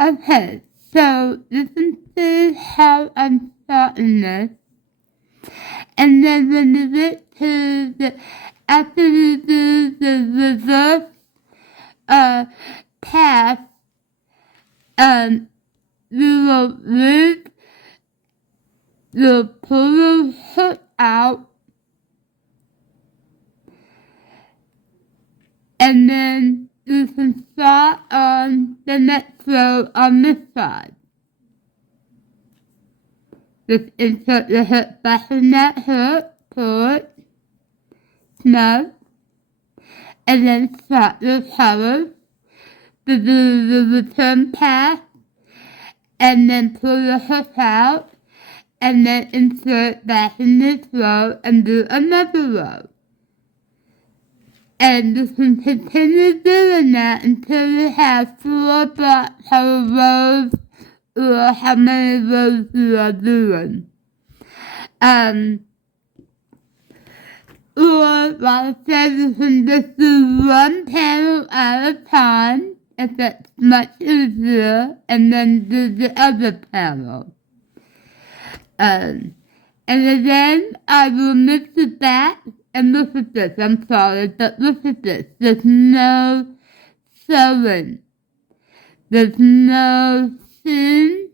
Okay, so listen to how I'm starting this. And then when you get to after you do the reverse pass, you will leave the pull hook out, and then you can start on the next row on this side. Just insert the hook back in that hook, pull it, snug, and then start the colors to do the return pass, and then pull the hook out, and then insert back in this row and do another row. And you can continue doing that until you have 4 black color rows, or how many rows you are doing. Or, like I said, you can just do 1 panel at a time, if that's much easier, and then do the other panel. And then I will mix it back, and look at this, I'm sorry, but look at this, there's no sewing, there's no seam,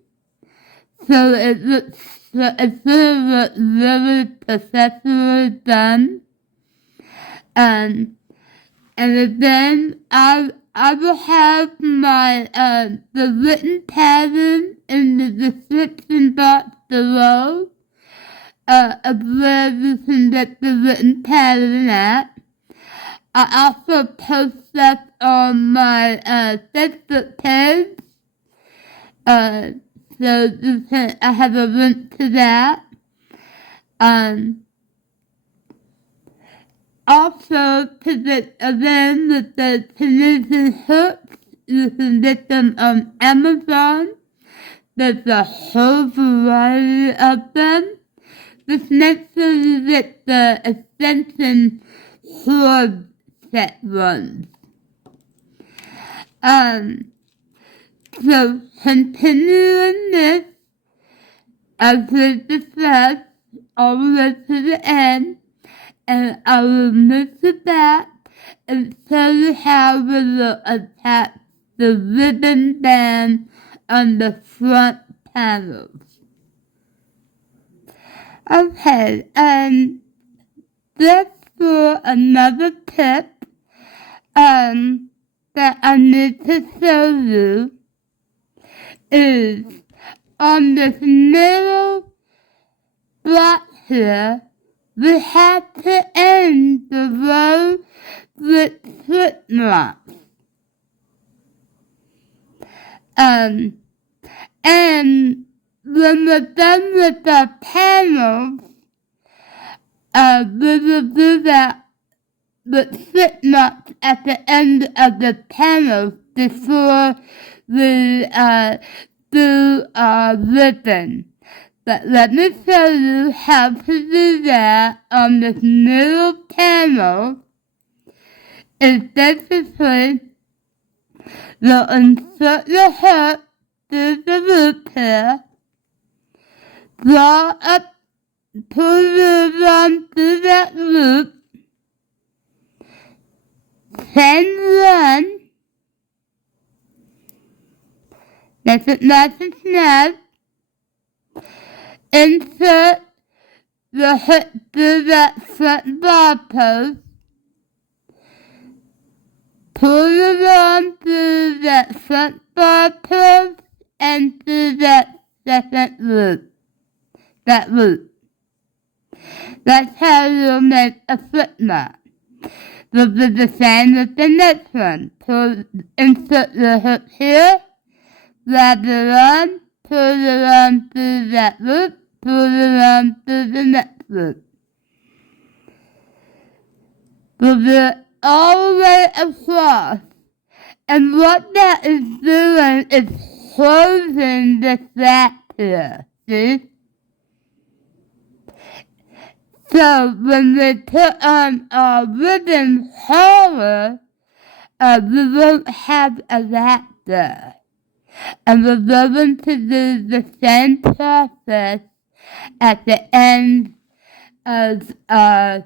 so it looks really professionally done. And then I will have my the written pattern in the description box below of where you can get the written pattern at. I also post that on my Facebook page, so you can, I have a link to that. Also, to get again with the Tunisian hooks, you can get them on Amazon. There's a whole variety of them. Just make sure you get the extension sword set ones. So continuing this, as we discussed, all the way to the end, and I will mix it back and show you how we will attach the ribbon band on the front panels. Okay, just for another tip that I need to show you is on this middle block here, we have to end the row with slip knots. And when we're done with the panels, we will do that with slip knots at the end of the panels before we do our ribbon. But let me show you how to do that on this middle panel. It's basically, you'll insert the hook through the loop here, draw up, pull the run through that loop, chain run, make it nice and snug, insert the hook through that front bar post, pull the yarn through that front bar post and through that second loop. That's how you'll make a slip knot. We'll do the same with the next one. Insert the hook here, grab the yarn, pull the yarn through that loop, pull the yarn through the next loop. We'll do it all the way across. And what that is doing is closing the gap here. See? So when we put on our ribbon collar, we won't have a gap there. and we're going to do the same process at the end of our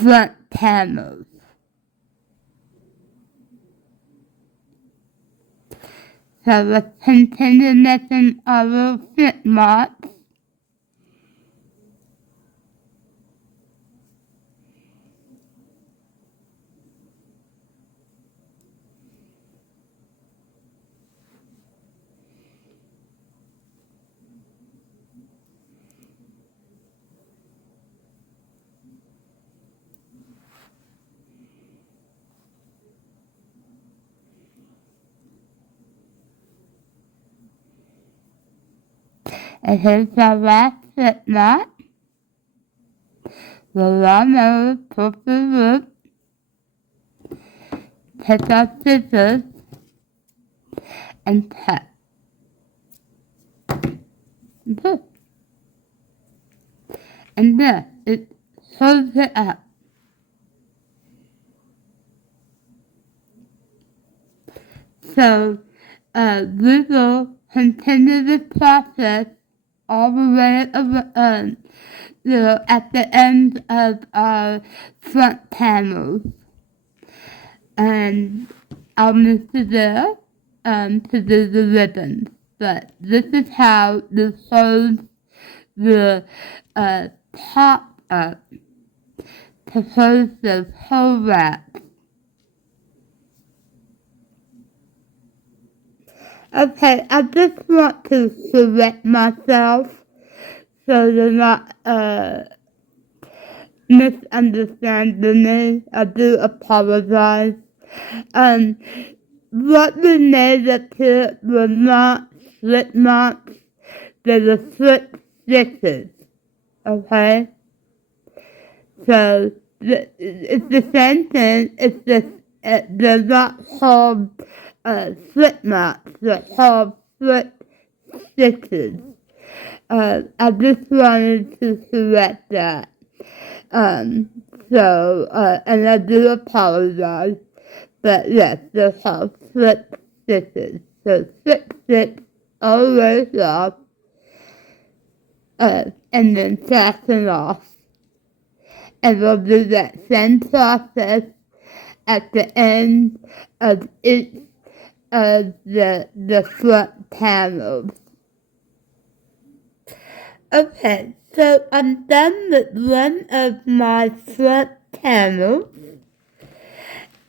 front panels. So let's continue making our little flip marks. And here's our last slip knot. We'll run over, pull the loop, take our scissors, and cut. Good. And there, it holds it up. So, we will continue this process all the way around, at the end of our front panels. And I'll move to there to do the ribbons. But this is how this holds the top up to hold the whole wrap. Okay, I just want to correct myself so you're not misunderstanding me. I do apologize. What we made up here were not slip knots, they were slip stitches. Okay? So, it's the same thing, it's just, they're not called slip knots, they're called slip stitches. I just wanted to correct that. And I do apologize, but yes, they're called slip stitches. So slip stitch all the way off, and then fasten off. And we'll do that same process at the end of each of the front panels. Okay, so I'm done with one of my front panels,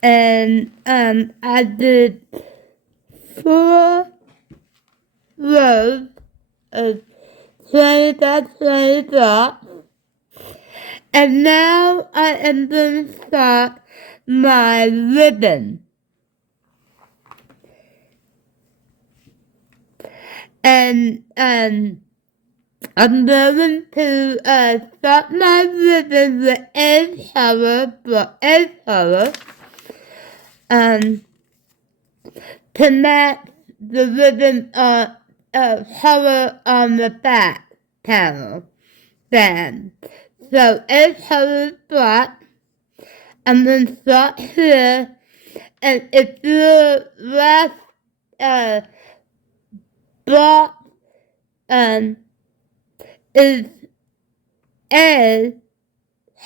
and I did 4 rows of 20 by 20 dots, and now I am going to start my ribbon. And I'm going to start my ribbon with egg color, to match the ribbon color on the back panel band. So egg color is black. I'm going to start here, and if the last block is A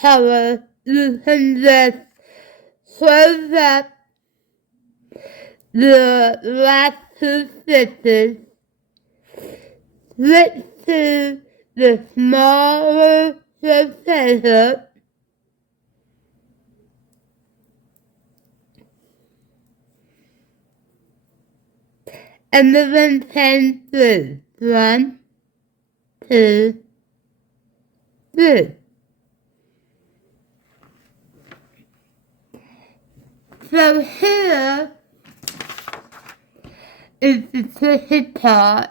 color, you can just close up the last 2 stitches, switch to the smaller crochet hook, and then chain 3. 1, 2, 3. So here is the tricky part.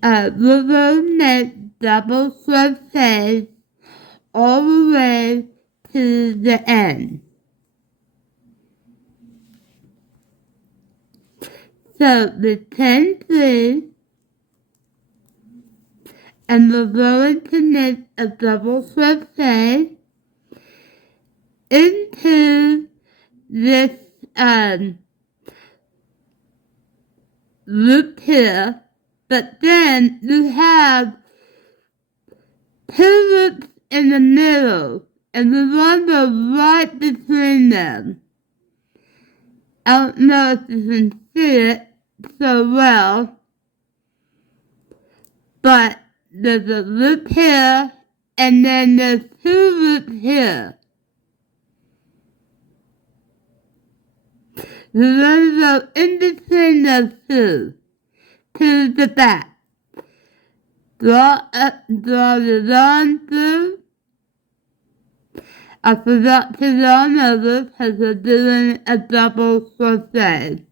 We will make double crochets all the way to the end. So the chain 3, and we're going to make a double crochet into this loop here, but then you have 2 loops in the middle, and you want to go right between them. I don't know if you can see it so well, but there's a loop here, and then there's 2 loops here. You're going to go in between those 2 to the back. Draw the yarn through. I forgot to yarn over because we're doing a double crochet.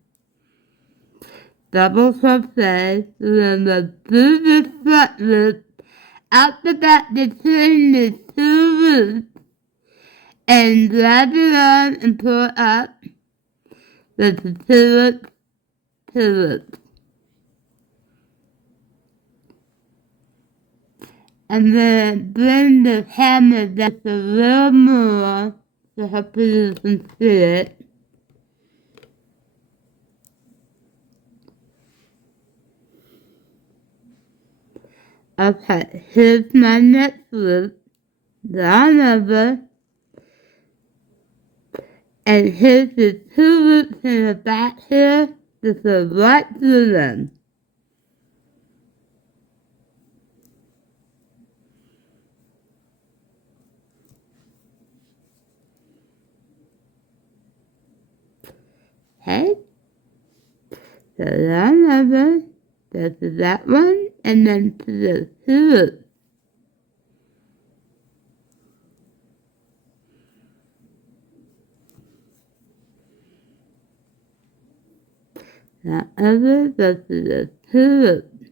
Double crochet, then we'll do this front loop out the back between the 2 loops and grab it on and pull it up with the 2 loops, 2 loops. And then bring the hammer just a little more to help you can see it. Okay, here's my next loop. Down over. And here's the 2 loops in the back here. Just go right through them. Okay, so down over, go to that one, and then to the 2 loops. Down over, go to the 2 loops.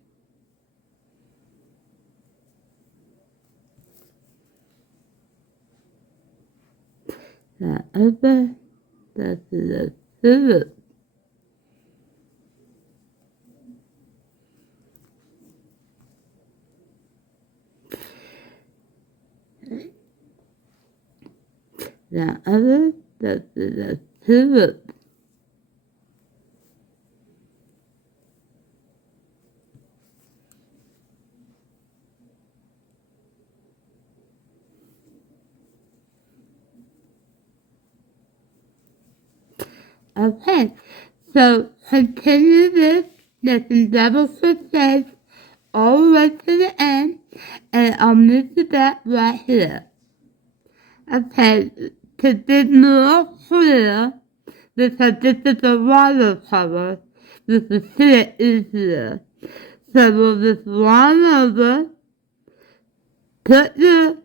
Down over, go to the 2 loops. Down over, go to the 2 loops. Okay, so continue this, making double crochets all the way to the end, and I'll move the back right here. Okay, to be more clear, because this is a watercolor, this is see it easier. So we'll just yarn over, put the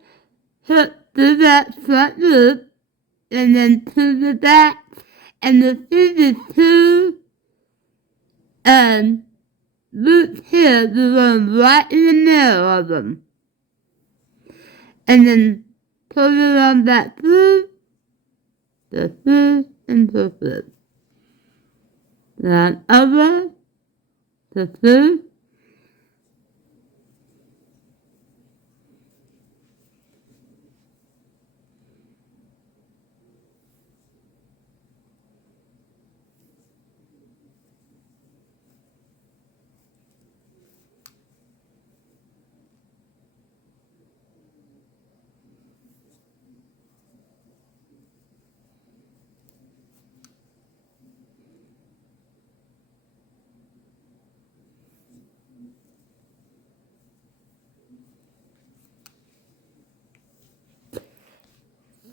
hook through that front loop, and then to the back, and you see the 2 loops here, you're going right in the middle of them. And then pull it on that through, the through, and the through. Then over, the through.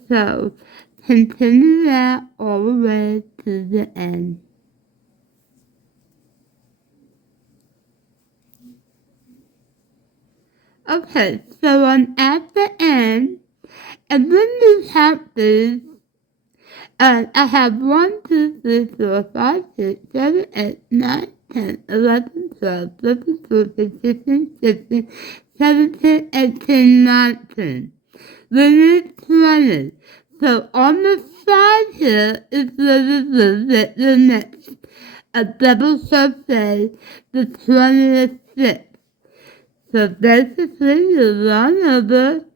So, continue that all the way to the end. Okay, so I'm at the end, and when you count these, I have 1, 2, 3, 4, 5, 6, 7, 8, 9, 10, 11, 12, 13, 14, 15, 16, 17, 18, 19. We need 20. So on the side here is where you visit the next a double crochet the 20th stitch. So basically you yarn over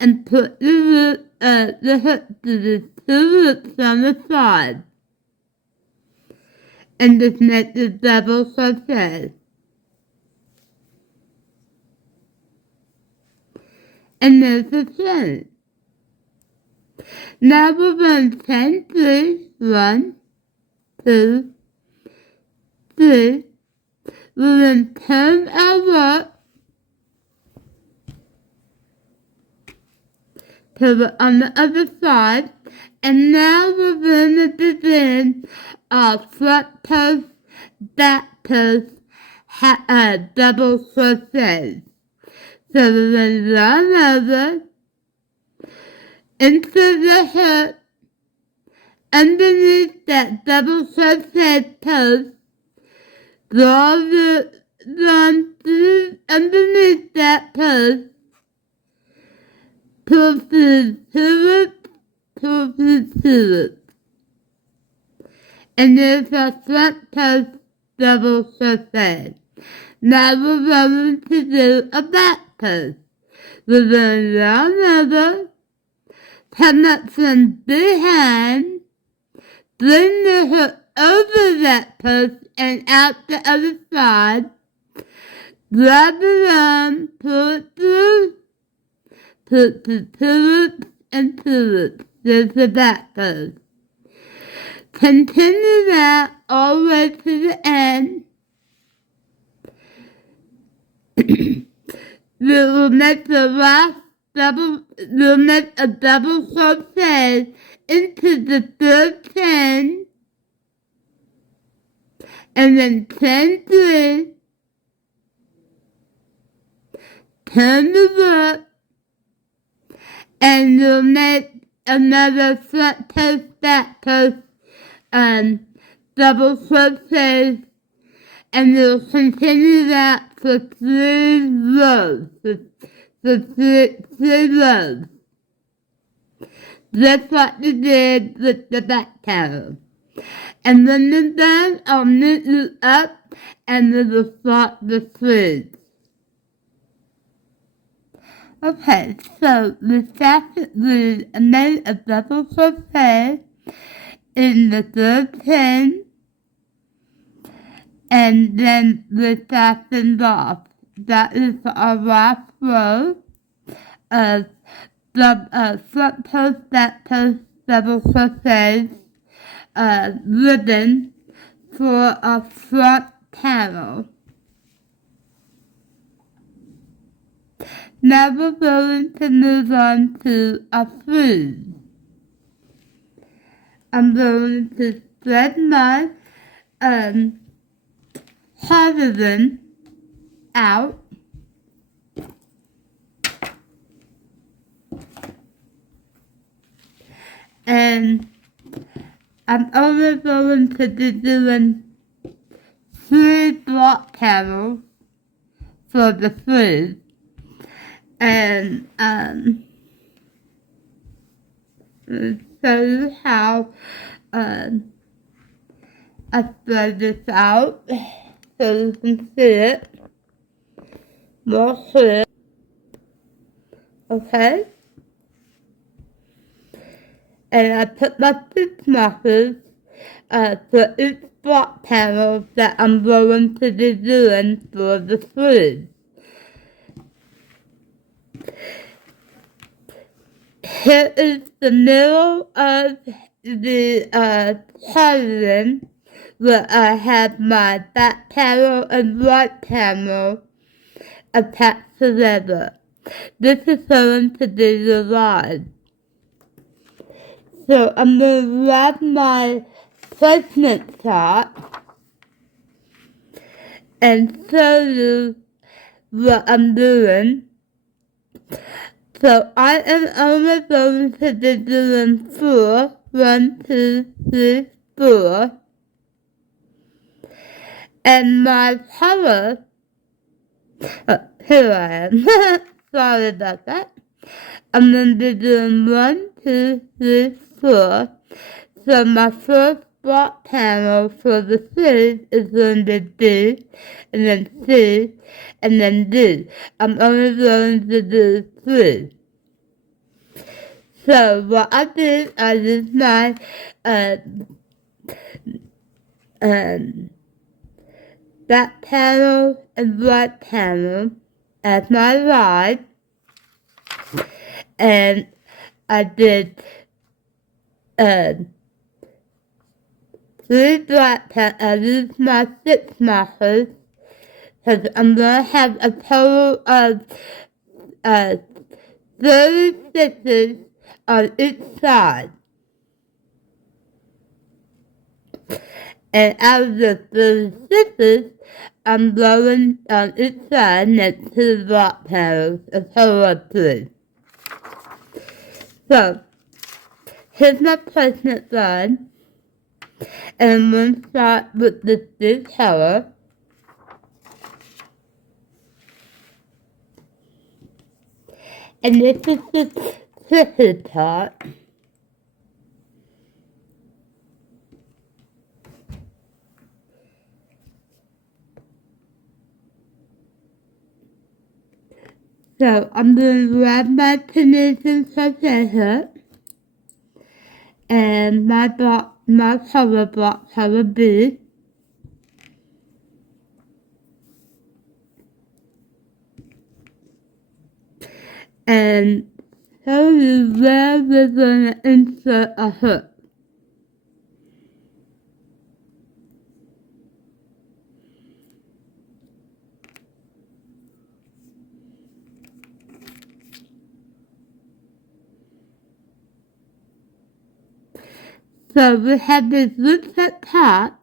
and put the hook to the 2 loops on the side. and just make the double crochet. And there's the front. Now we're going to chain 3, 1, 2, 3. We're going to turn our work on the other side, and now we're going to begin our front post, back post, double crochet. So we're going to run over into the hook, underneath that double crochet post, draw the run through underneath that post, pull through 2 loops, pull through 2 loops. And there's our front post double crochet. Now we're going to do a back post. We're going to run over, come up from behind, bring the hook over that post and out the other side, grab the arm, pull it through, put the 2 loops and 2 loops. There's the back post. Continue that all the way to the end. We'll make the last we'll make a double crochet into the 3rd chain, and then chain 3, turn the work, and you'll make another front post, back post, double crochet, and you'll continue that for 3 rows, for three rows, just like you did with the back panel. And when you're done, I'll knit you up, and we will start the sleeves. Okay, so we made a double crochet in the 3rd chain, and then we fastened off. That is our last row of front post, back post, double crochet ribbon for a front panel. Now we're going to move on to a sleeve. I'm going to spread my cardigan out, and I'm only going to be doing 3 block panels for the sleeve, and show you how I spread this out so you can see it more clear. Okay? And I put my stitch markers for each block panel that I'm going to be doing for the sleeve. Here is the middle of the cardigan where I have my back panel and right panel attached together. This is going to be the line. So I'm going to grab my placement chart and show you what I'm doing. So I am only going to be doing 4. 1, 2, 3, 4. And my color, here I am. Sorry about that. I'm going to be doing 1, 2, 3, 4. So my first block panel for the sleeve is going to be D, and then C, and then D. I'm only going to do 3. So what I did, I used my Black panel and white panel as my line, and I did 3 black panels. I used my 6 markers because I'm going to have a total of 30 stitches on each side. And out of the 30 stitches, I'm going on each side next to the block panels, a total of 3. So, here's my placement line, and I'm going to start with this big color. And this is the tricky part. So I'm going to grab my Tunisian Crochet hook and my color block, color B. And show you where we're going to insert a hook. So we have this loops at top,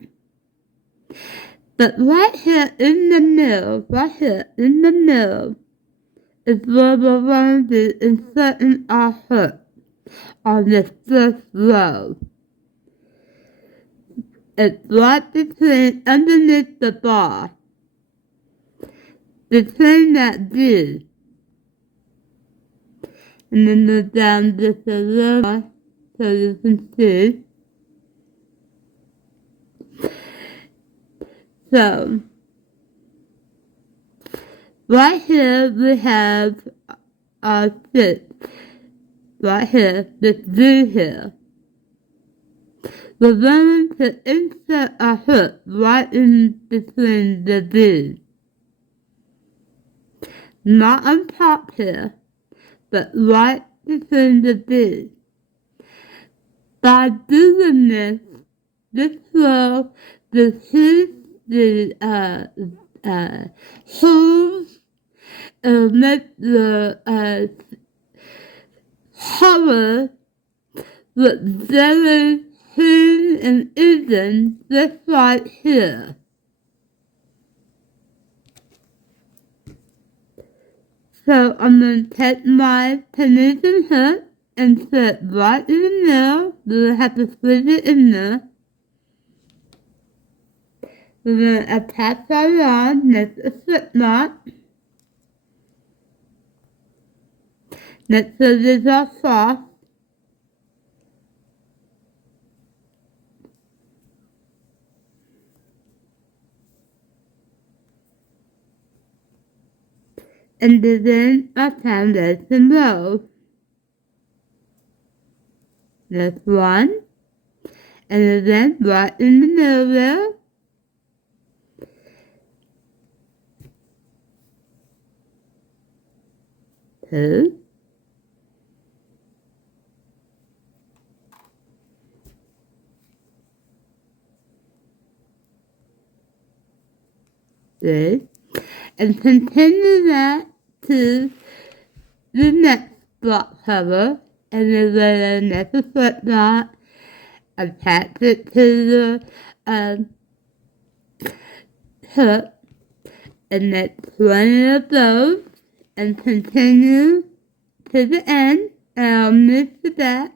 but right here in the middle, is where we're going to be inserting our hook on this first row. It's right between, underneath the bar, between that V, and then go down just a little more so you can see. So, right here we have our stitch. Right here, this V here. We're going to insert a hook right in between the V. Not on top here, but right between the V. By doing this will decrease the holes and make the color look very clean and even, just like here. So I'm going to take my Tunisian hook and put it right in the middle. We'll have to squeeze it in there. We're going to attach our yarn next to a slip knot. Next to this our frost. And then a foundation row. That's one. And then right in the middle there. Two. Three. And continue that to the next block cover, and then the next slip knot, attach it to the hook, and make 20 of those, and continue to the end, and I'll move to that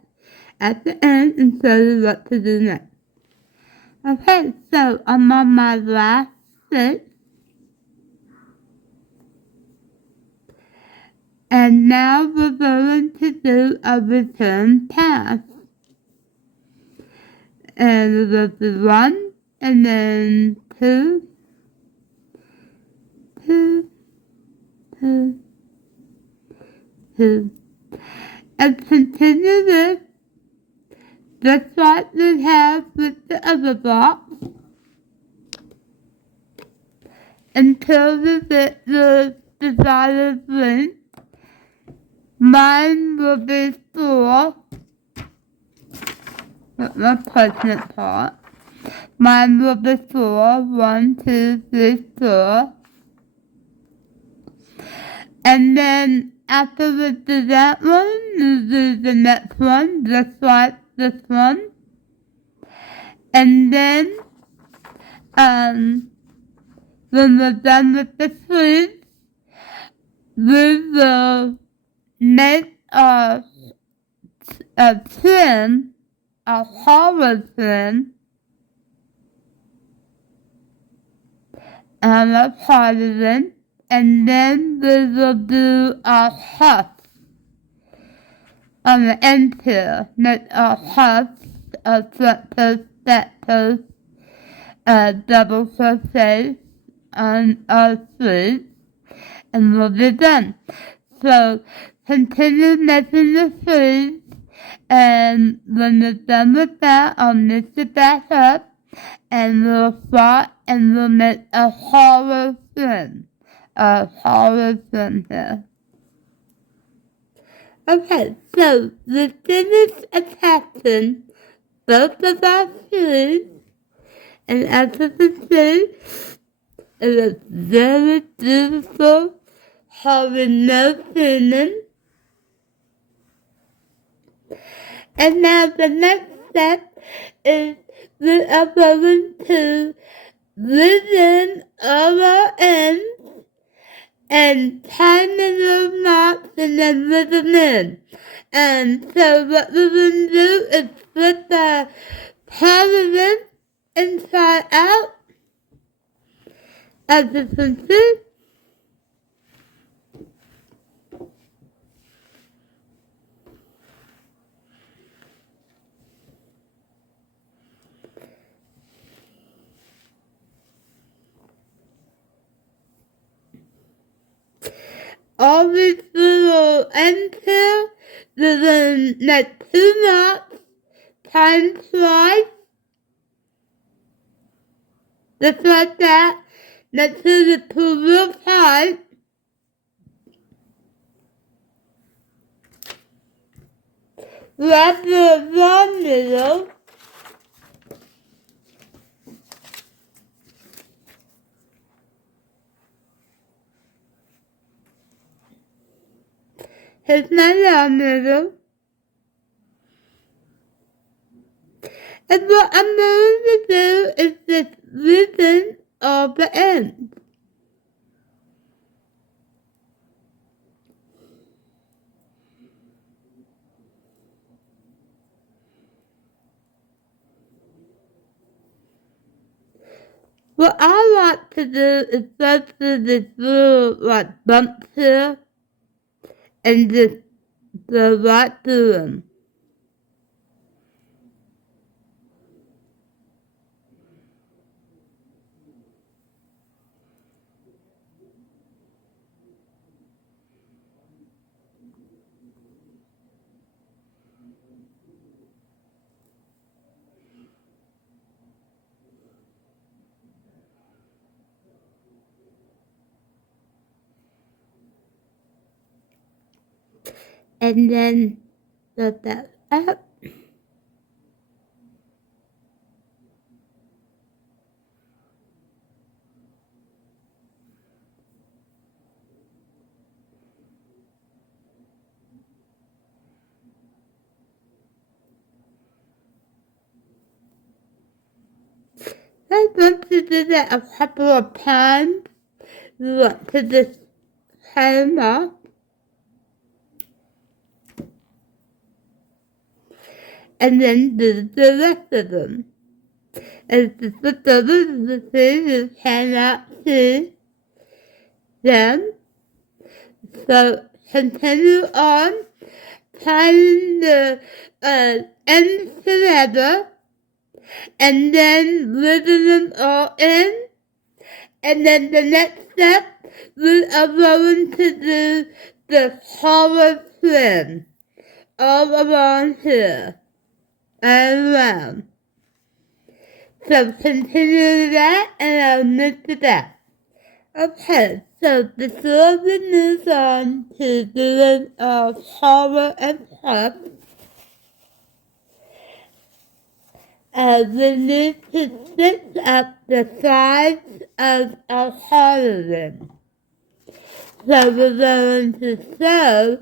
at the end and show you what to do next. Okay, so I'm on my last stitch. And now we're going to do a return pass. And we'll do 1, and then 2, 2, 2, 2. And continue this just like we have with the other box. until the desired length. Mine will be 4. The pregnant part. Mine will be 4. 1, 2, 3, 4. And then after we do that one, we do the next one, just like this one. And then, when we're done with the sleeves, we will make a trim, a hollow trim, and a cardigan, and then we will do a huff on the end here. Make a huff, a front post, back post, double crochet on our sleeve, and we'll be done. So continue making the sleeves, and when we're done with that, I'll mix it back up, and we'll start, and we'll make a hollow trim. A hollow trim here. Okay, so we finished attaching both of our sleeves, and as you can see, it is very beautiful, having no pinning. And now the next step is we are going to loosen all our ends and tighten the knots and then rip them in. And so what we're going to do is flip the cardigan inside out, as you can see. All these little ends here, we're going to make 2 knots, times twice, just like that. Make sure you pull real tight. Wrap the around middle. Here's my round middle. And what I'm going to do is just loosen all the ends. What I like to do is go through this little like bumps here and just go right through them. And then put that up. I want to do that a couple of times. We want to just tie them off. And then do the rest of them. And just put the things you cannot see them. So continue on tying the ends together, and then ribbon them all in. And then the next step, we are going to do the hollow trim all around here and around. So continue that, and I'll mix it up. Okay, so before we move on to doing our collar and cuff, we need to stitch up the sides of our cardigan. So we're going to sew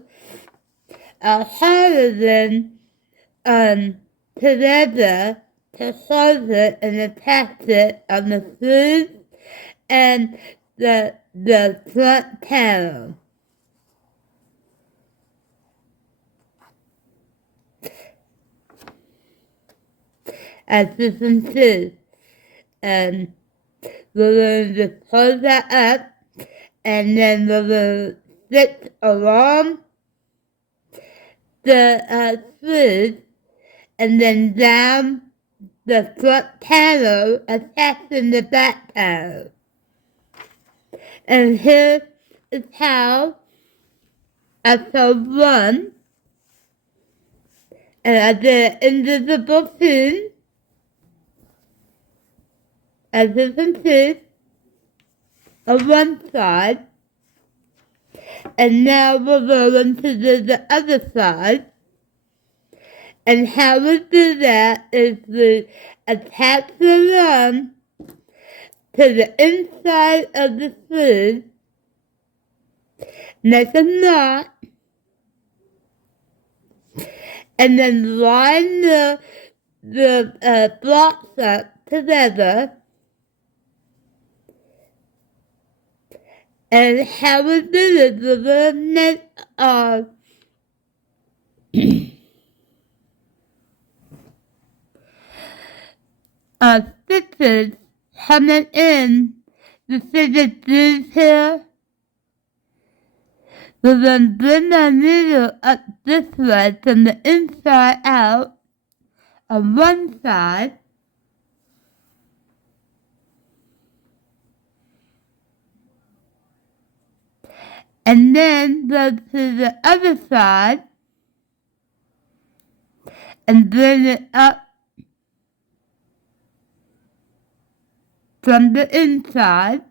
our cardigan together to close it and attach it on the sleeves and the front panel. As you can see, and we're going to close that up, and then we're going to stitch along the sleeve, and then down the front panel, attaching the back panel. And here is how I sewed one, and I did an invisible seam, as you can see, on one side. And now we're going to do the other side. And how we do that is we attach the yarn to the inside of the sleeve, make a knot, and then line the blocks up together. And how we do it, we're going to make our stitches coming in. You see the grooves here? We're going to bring our needle up this way from the inside out on one side. And then go to the other side and bring it up from the inside.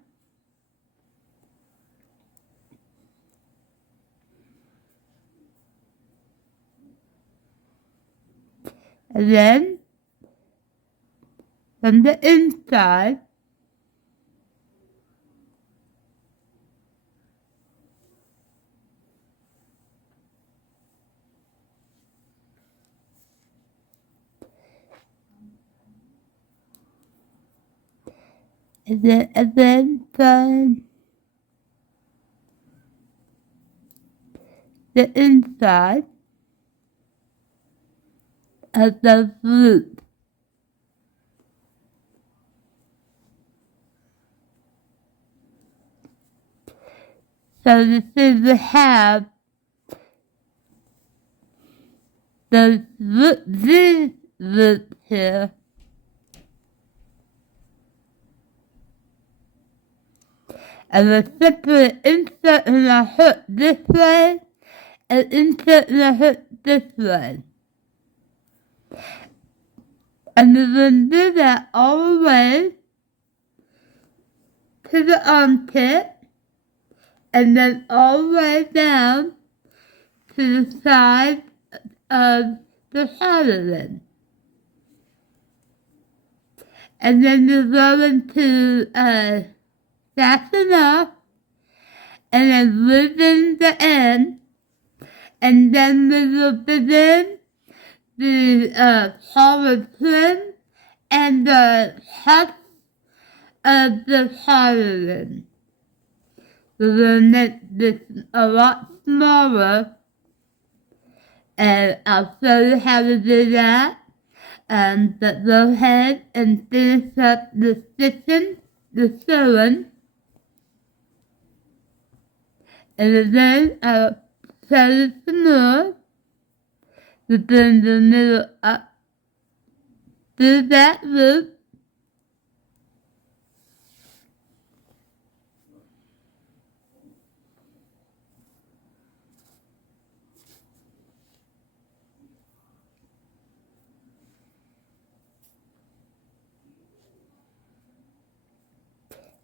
And then from the inside. And then from the inside of the loop. So this is we have these loops here. And we're simply inserting a hook this way and inserting a hook this way. And we're going to do that all the way to the armpit, and then all the way down to the side of the cardigan. And then you're going to fasten up, and then loosen the end, and then we will begin the collar trim and the cuff of the cardigan. We're going to make this a lot smaller, and I'll show you how to do that. But go ahead and finish up the stitching, the sewing, and then I'll show you some more. We bring the needle up through that loop,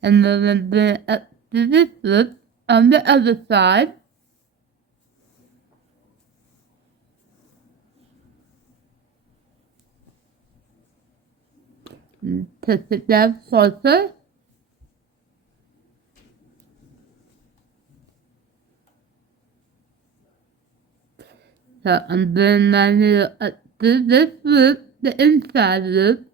and then bring it up to this loop on the other side. Push it down closer. So I'm doing my needle up through this loop, the inside loop.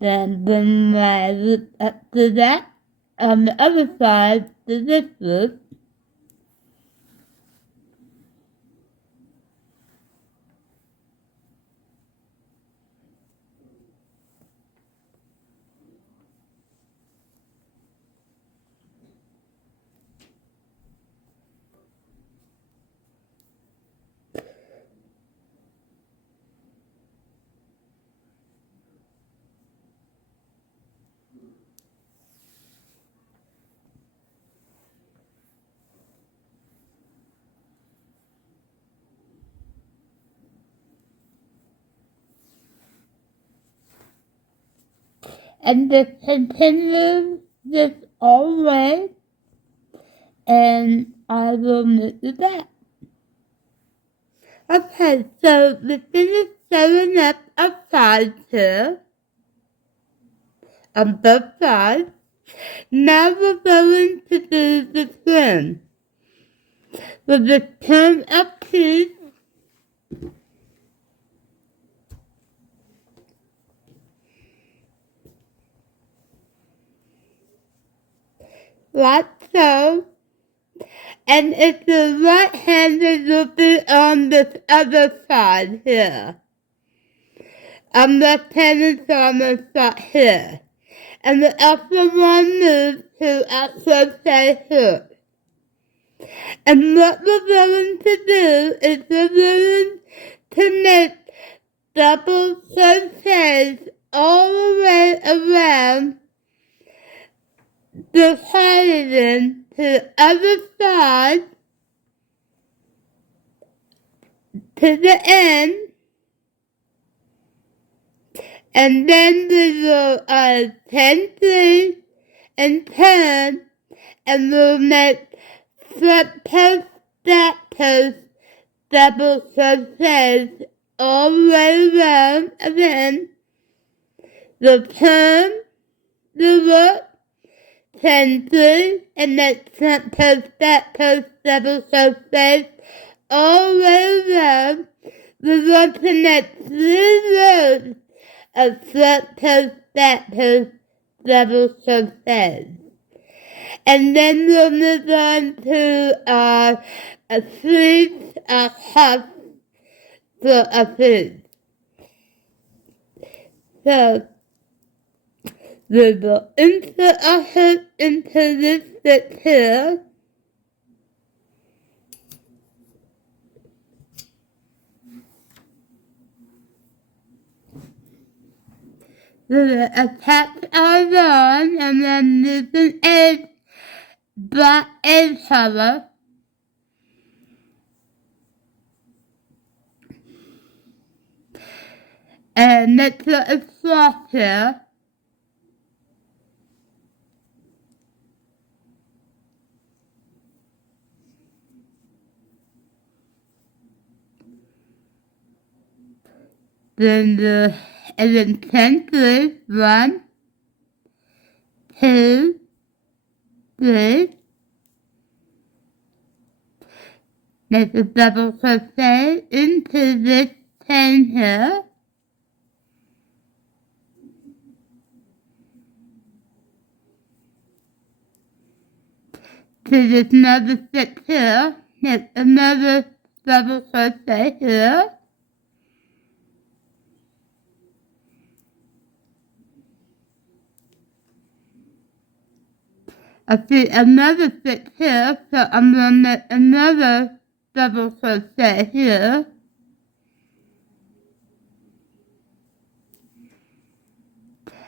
Then bring my loop up to that. On the other side to this loop. And just continue this all the way, and I will move it back. Okay, so we finished sewing up our sides here on both sides. Now we're going to do the trim. We'll just turn a piece like so, and if the right-handed will be on this other side here. I'm left-handed, so I'm going to start here. And the other one moves to a crochet hook. And what we're going to do is we're going to make double crochets all the way around the cardigan to the other side to the end, and then we will turn three and turn, and we'll make front post, back post, double crochets all the way around again. We'll turn the loop, turn three, and make front post, back post, double crochets all the way around. We're going to make 3 rows of front post, back post, double crochets. And then we'll move on to a sleeve, a cuff for a food. So we will insert our hook into this stitch here. We will attach our yarn and then use an edge, black edge color. And make sure it's soft here. Then and then 10 threes, 1, 2, 3. Make a double crochet into this 10 here. To this another stitch here, make another double crochet here. I see another stitch here, so I'm going to make another double crochet here.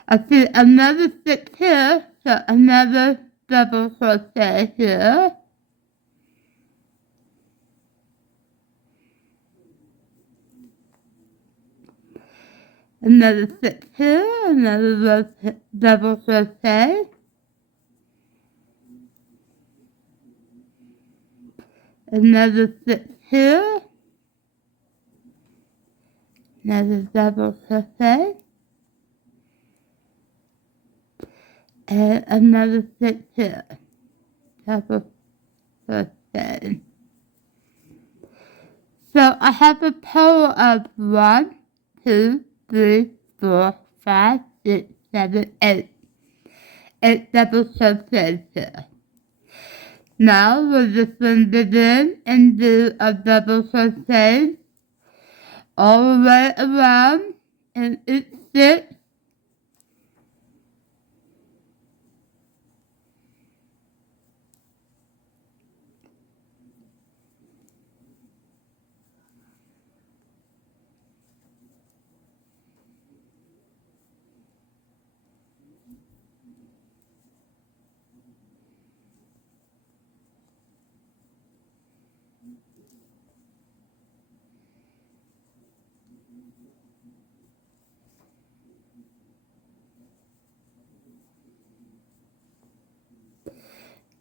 I see another stitch here, so another double crochet here. another stitch here, another double crochet, another stitch here, another double crochet, and another stitch here, double crochet. So I have a total of 1, 2, 3, 4, 5, 6, 7, 8. 8 double crochets here. Now we're just going to begin and do a double crochet all the way around in each stitch.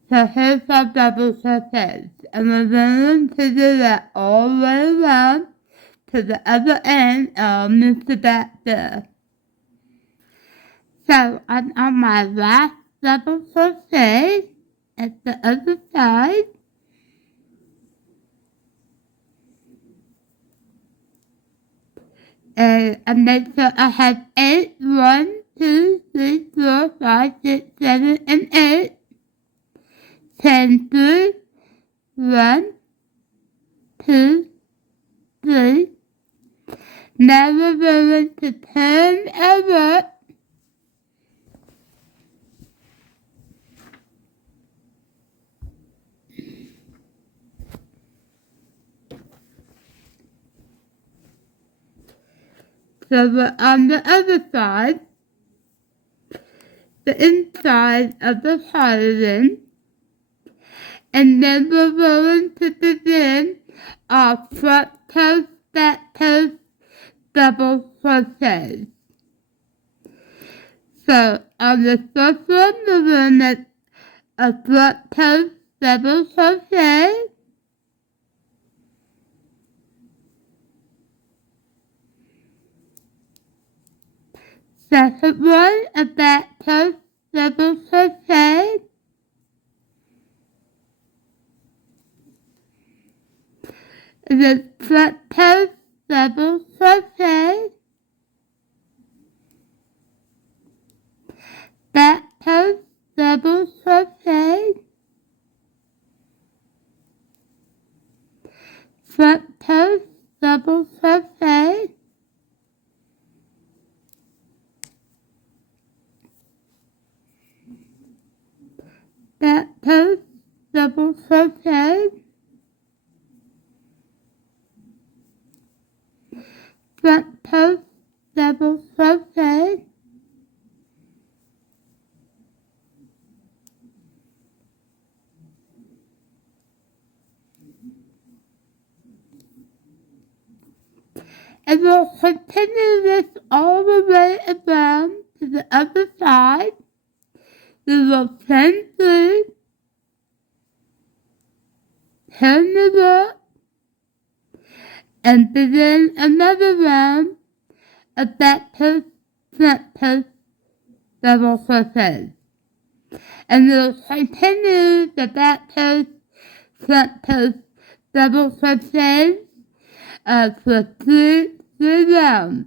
So here's our double crochets, and we're going to do that all the way around to the other end. I'll move to back there. So I'm on my last double crochet at the other side. And I make sure I have 8, 1, 2, 3, 4, 5, 6, 7, and 8. 10, 3, 1, 2, 3. Now we're going to turn over. So we're on the other side, the inside of the cardigan, and then we're going to begin our front post, back post, double crochet. So on the first one, we're going to make a front post, double crochet. Second one, a back post, double crochet. And then front post, double crochet. Back post, double crochet. Front post, double crochet. Back post, double crochet. Front post, double crochet. And we'll continue this all the way around to the other side. We will turn through, turn it up, and begin another round of back post, front post, double crochet. And we'll continue the back post, front post, double crochet for three rounds.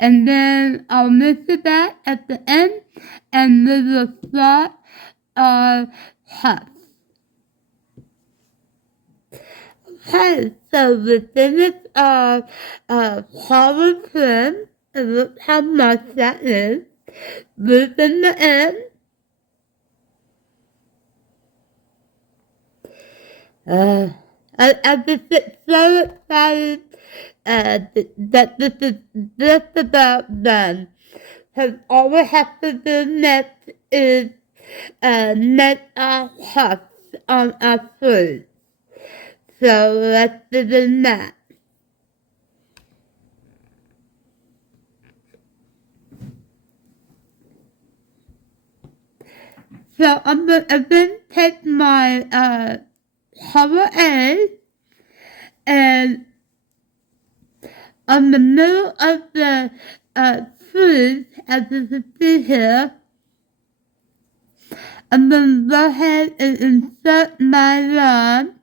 And then I'll mix it back at the end, and we will start our cuff. Okay, so we finished our collar trim, and look how much that is. Loop in the end. I'm just so excited that this is just about done. Because all we have to do next is make our cuffs on our sleeves. So let's begin that. So I'm gonna then take my color A and on the middle of the sleeve, as you can see here, I'm going to go ahead and insert my yarn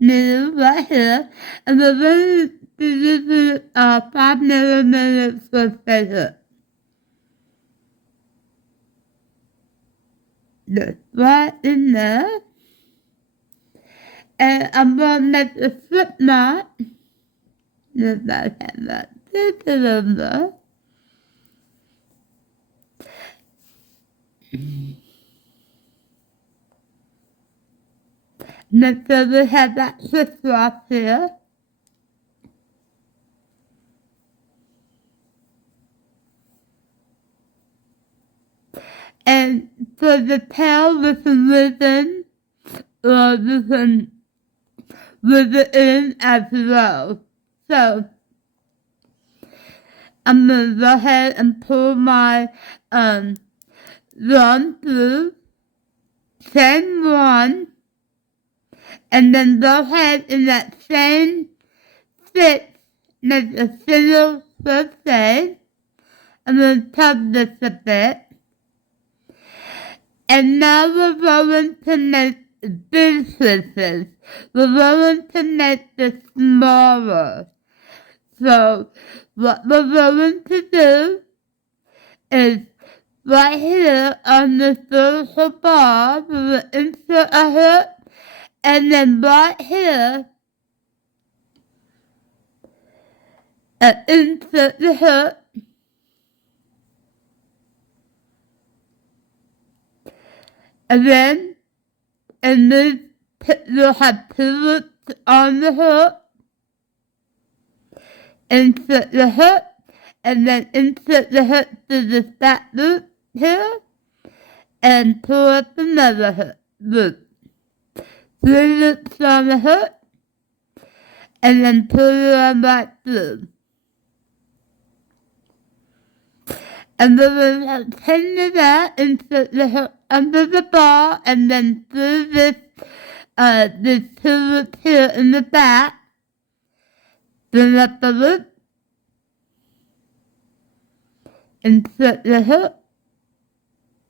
needle right here, and we're going to be using 5mm crochet hook. Just right in there. And I'm going to make a slip knot. Just like that. Just a little bit. Make sure we have that crisscross here. And for the tail, we can ribbon, or we can ribbon in as well. So, I'm going to go ahead and pull my yarn through, chain one, and then go ahead in that same stitch, make a single crochet. I'm going to tug this a bit. And now we're going to make big stitches. We're going to make the smaller. So what we're going to do is right here on this vertical bar, we will insert a hook, and then right here, insert the hook, and then you'll have pivots on the hook, insert the hook, and then insert the hook to the back loop here, and pull up another hook loop. 3 loops on the hook, and then pull it on back through. And then we'll continue that, insert the hook under the bar, and then through this 2 loops here in the back, bring up the loop, insert the hook,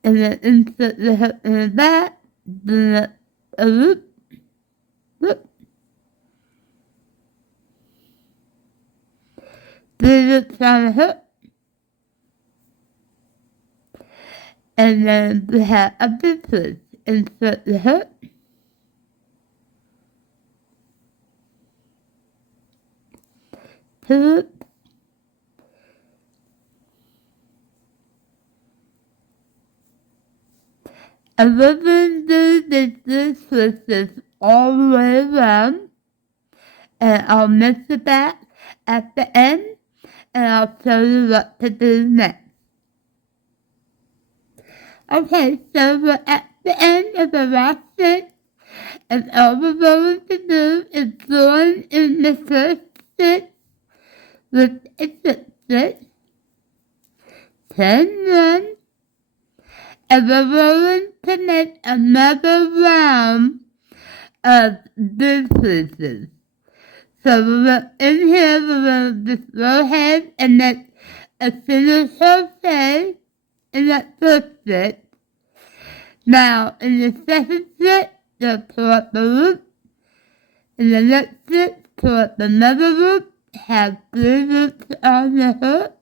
and then insert the hook in the back, bring up a loop, loop, 3 loops on the hook, and then we have a business. Insert the hook, hook, and we're going to do this twists all the way around, and I'll mix it back at the end, and I'll show you what to do next. Okay, so we're at the end of the last stitch, and all we're going to do is join in the first stitch with a slip stitch, chain one, and we're going to make another round of decreases. So we're in here, we're going to just go ahead and make a single crochet in that first stitch. Now, in the second stitch, you'll pull up the loop. In the next stitch, pull up another loop, have 3 loops on the hook,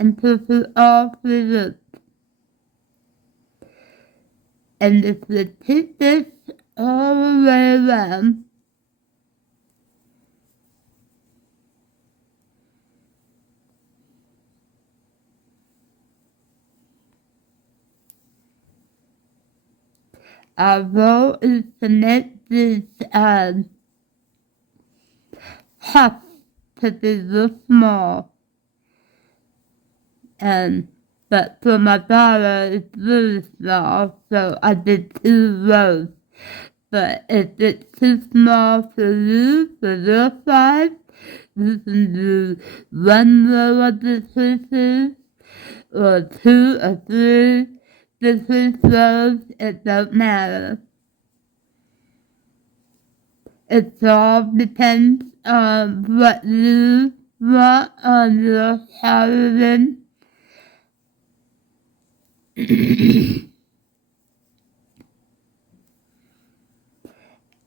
and pull through all 3 loops. And just repeat this all the way around. Our goal is to make these puffs to be real small. But for my daughter, it's really small, so I did 2 rows. But if it's too small for you, for your size, you can do 1 row of decreases, or 2 or 3 different rows, it don't matter. It all depends on what you want on your cardigan.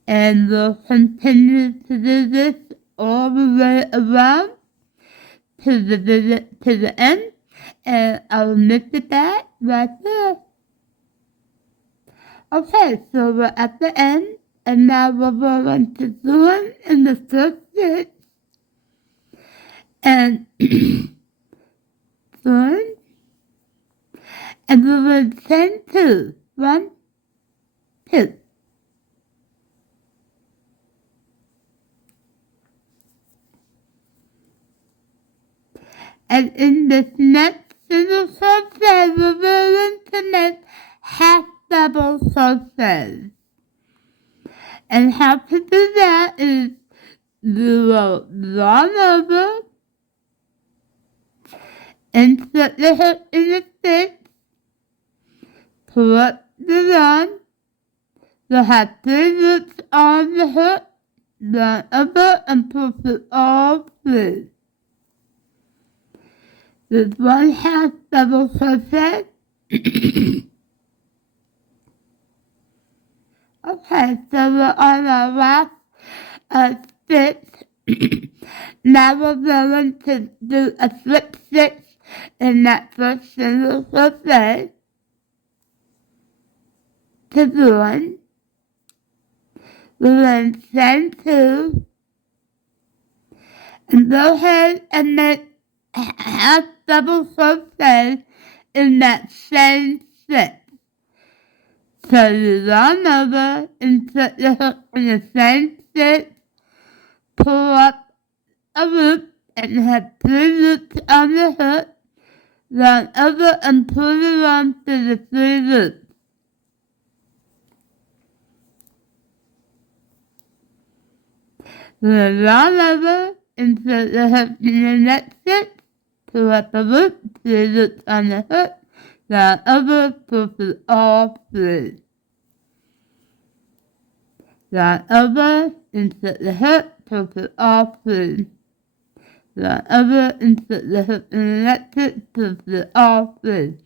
And we'll continue to do this all the way around to the end, and I'll knit it back right there. Okay, so we're at the end, and now we're going to join in the first stitch, and join, and we will chain 2, 1, 2. And in this next single crochet, we're going to make half double crochets. And how to do that is you will yarn over, insert the hook in the stitch, pull up the yarn. You'll have 3 loops on the hook, yarn over and pull it all through. There's 1 half double crochet. Okay, so we're on our last stitch. Now we're going to do a slip stitch in that first single crochet to join. We're going to chain 2 and go ahead and make half double crochet in that same stitch. So you yarn over, insert the hook in the same stitch, pull up a loop, and have 3 loops on the hook, yarn over and pull the yarn through the 3 loops. Then yarn over, insert the hook in the next stitch, pull up a loop, 3 loops on the hook, yarn over, pull it all through. Yarn over, insert the hook, pull it all through. Yarn over, insert the hook in the next stitch, pull it all through.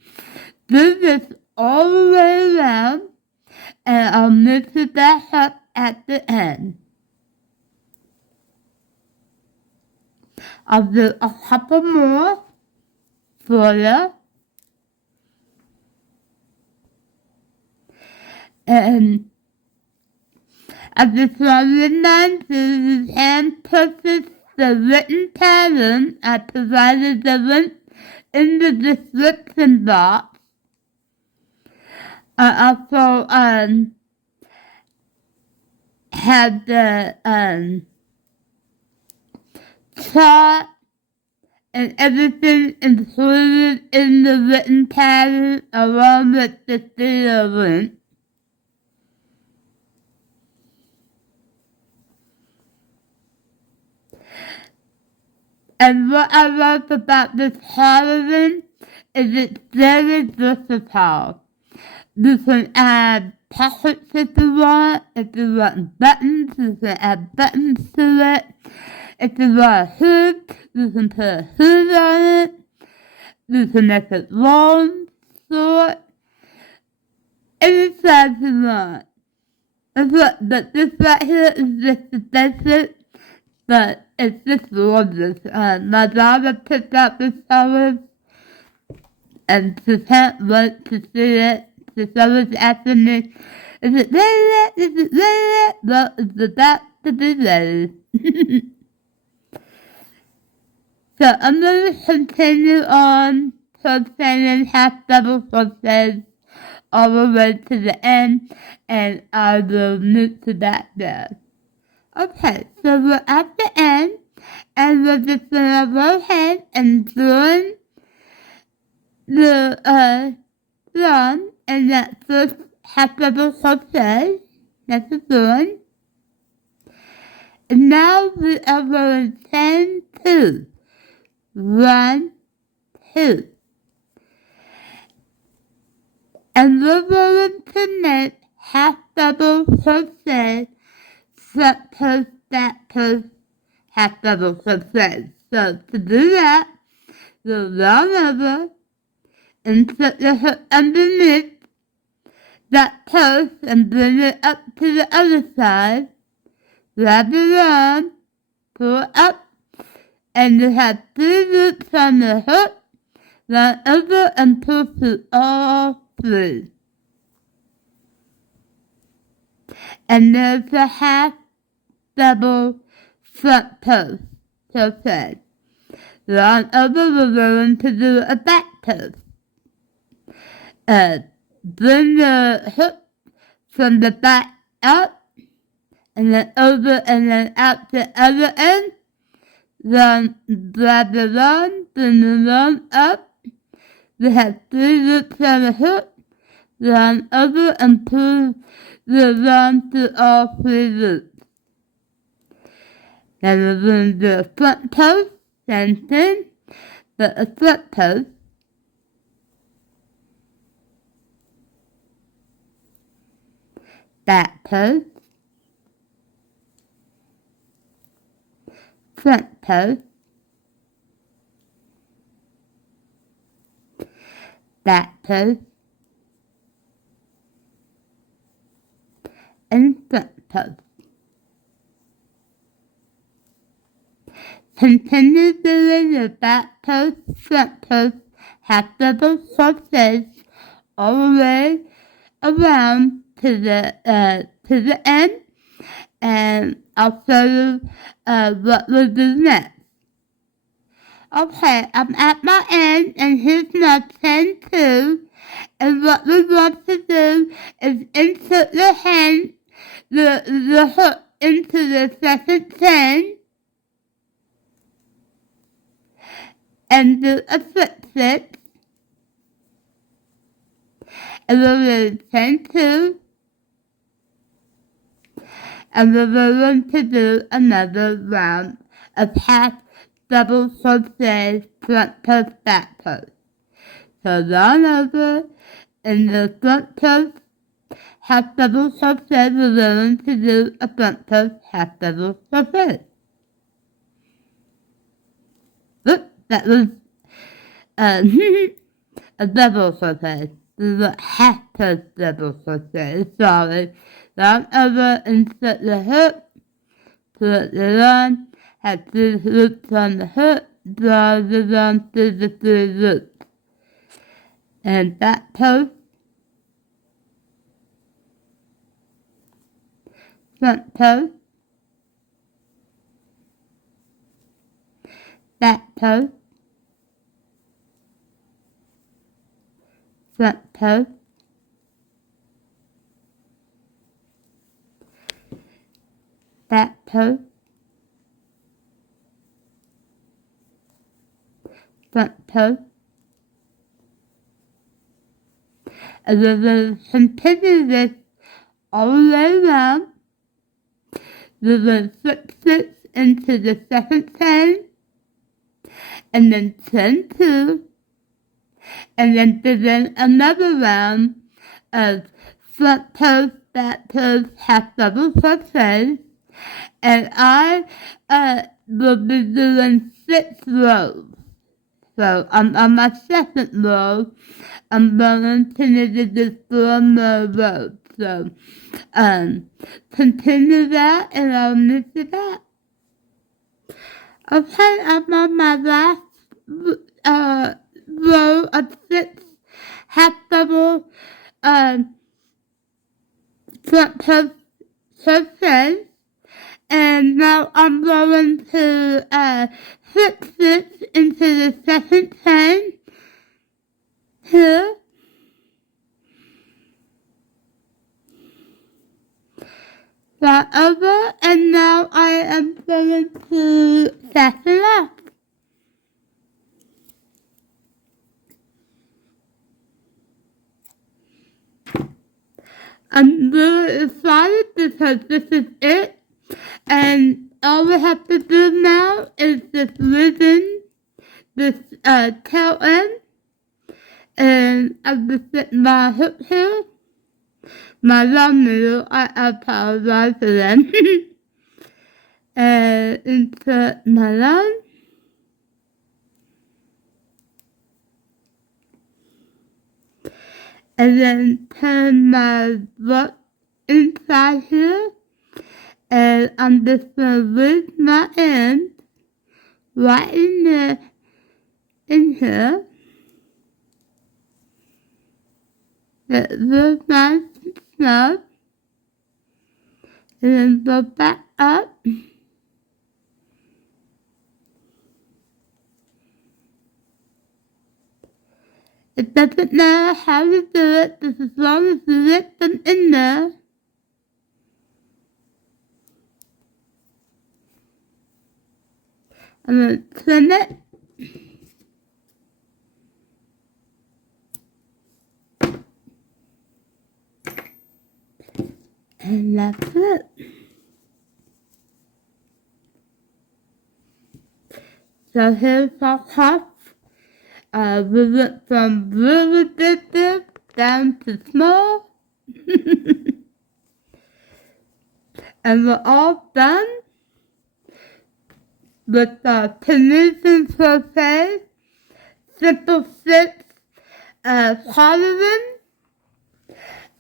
Do this all the way around, and I'll mix it back up at the end. I'll do a couple more for you. And I just want to remind you to hand purchase the written pattern. I provided the link in the description box. I also had the chart and everything included in the written pattern along with the video link. And what I love about this cardigan is it's very versatile. You can add pockets if you want buttons, you can add buttons to it. If you want a hood, you can put a hood on it. You can make it long, short, any size you want. But this right here is just the basic, but it's just gorgeous. My daughter picked out this color, and she can't wait to see it. She's always asking me, is it ready yet? Is it ready yet? Well, it's about to be ready. So I'm going to continue on crocheting half double crochets all the way to the end, and I will knit to that there. Okay, so we're at the end, and we're just going to go ahead and join the yarn in that first half double crochet. That's a join. And now we are going to chain 2. 1, 2. And we're going to make half double crochet, front post, back post, half double crochet. So to do that, we'll yarn over, insert the hook underneath that post and bring it up to the other side, grab the yarn, pull it up, and you have 3 loops on the hook, yarn over and pull through all 3. And there's a half double front post crochet. Yarn over, we're going to do a back post. Bring the hook from the back up, and then over and then out the other end. Then grab the yarn, bring the yarn up. We have 3 loops on the hook, yarn over and pull the yarn through all 3 loops. Then we're going to do a front post, same thing, but a front post. Back post, front post, back post, and front post. Continue doing the back post, front post, half double crochets all the way around to the end, and I'll show you what we'll do next. Okay, I'm at my end, and here's my chain 2, and what we want to do is insert the hook into the second chain, and do a slip stitch, and we'll do chain 2, and we're going to do another round of half double crochet, front post, back post. So yarn over, in the front post, half double crochet, we're going to do a front post, half double crochet. Oops, that was a double crochet. This is a half post double crochet, sorry. Yarn over, insert the hook, pull the yarn, have 3 loops on the hook, draw the yarn through the 3 loops. And back post, front post, back post, front post, back post, front post, and we're going to continue this all the way around. We're going to slip stitch into the second chain, and then chain 2, and then begin another round of front post, back post, half double crochet, and I will be doing 6 rows. So on my second row, I'm going to need to do 4 more rows. So continue that, and I'll meet you back. Okay, I'm on my last row of 6 half double front post crochet, and now I'm going to slip stitch into the second chain here, that over, and now I am going to fasten up. I'm really excited because this is it, and all we have to do now is just loosen this tail end, And I just fit my hook here, my long needle, I apologize for them. And insert my line. And then turn my block inside here. And I'm just gonna loop my end right in here. It looks nice and snug. And then go back up. It doesn't matter how you do it, just as long as you lift them in there. I'm going to trim it. And that's it. So here's our cuff. We went from really big down to small. And we're all done with the Tunisian Crochet Simple Stitch Cardigan.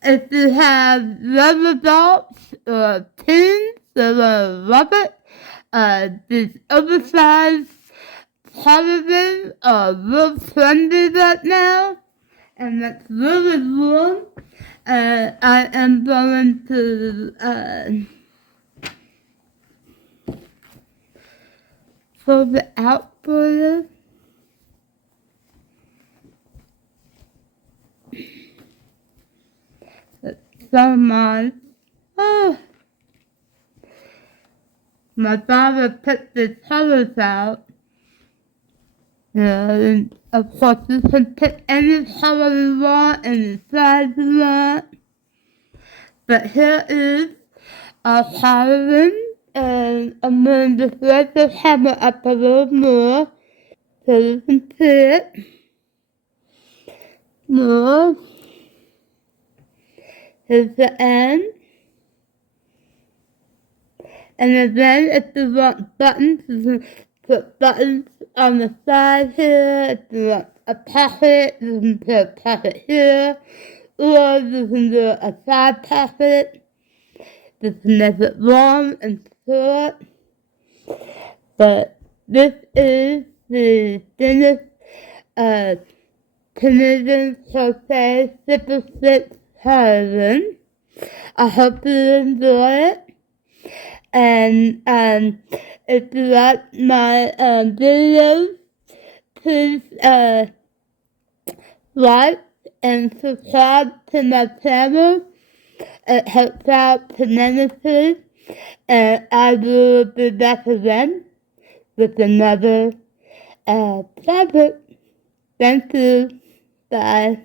If you have rubber dots or pins, they're gonna love it. These oversized cardigans are real trendy right now, and that's really warm. I am going to fold it out for you. So much. Oh. My father picked the colors out. And of course you can pick any color you want, any size you want. But here is our cardigan, and I'm going to just raise the hammer up a little more so you can see it more. Here's the end. And then if you want buttons, you can put buttons on the side here. If you want a pocket, you can put a pocket here. Or you can do a side pocket. Just make it long and short. But this is the finished Tunisian Crochet Simple Stitch cardigan. I hope you enjoy it. And if you like my videos, please like and subscribe to my channel. It helps out tremendously. And I will be back again with another project. Thank you. Bye.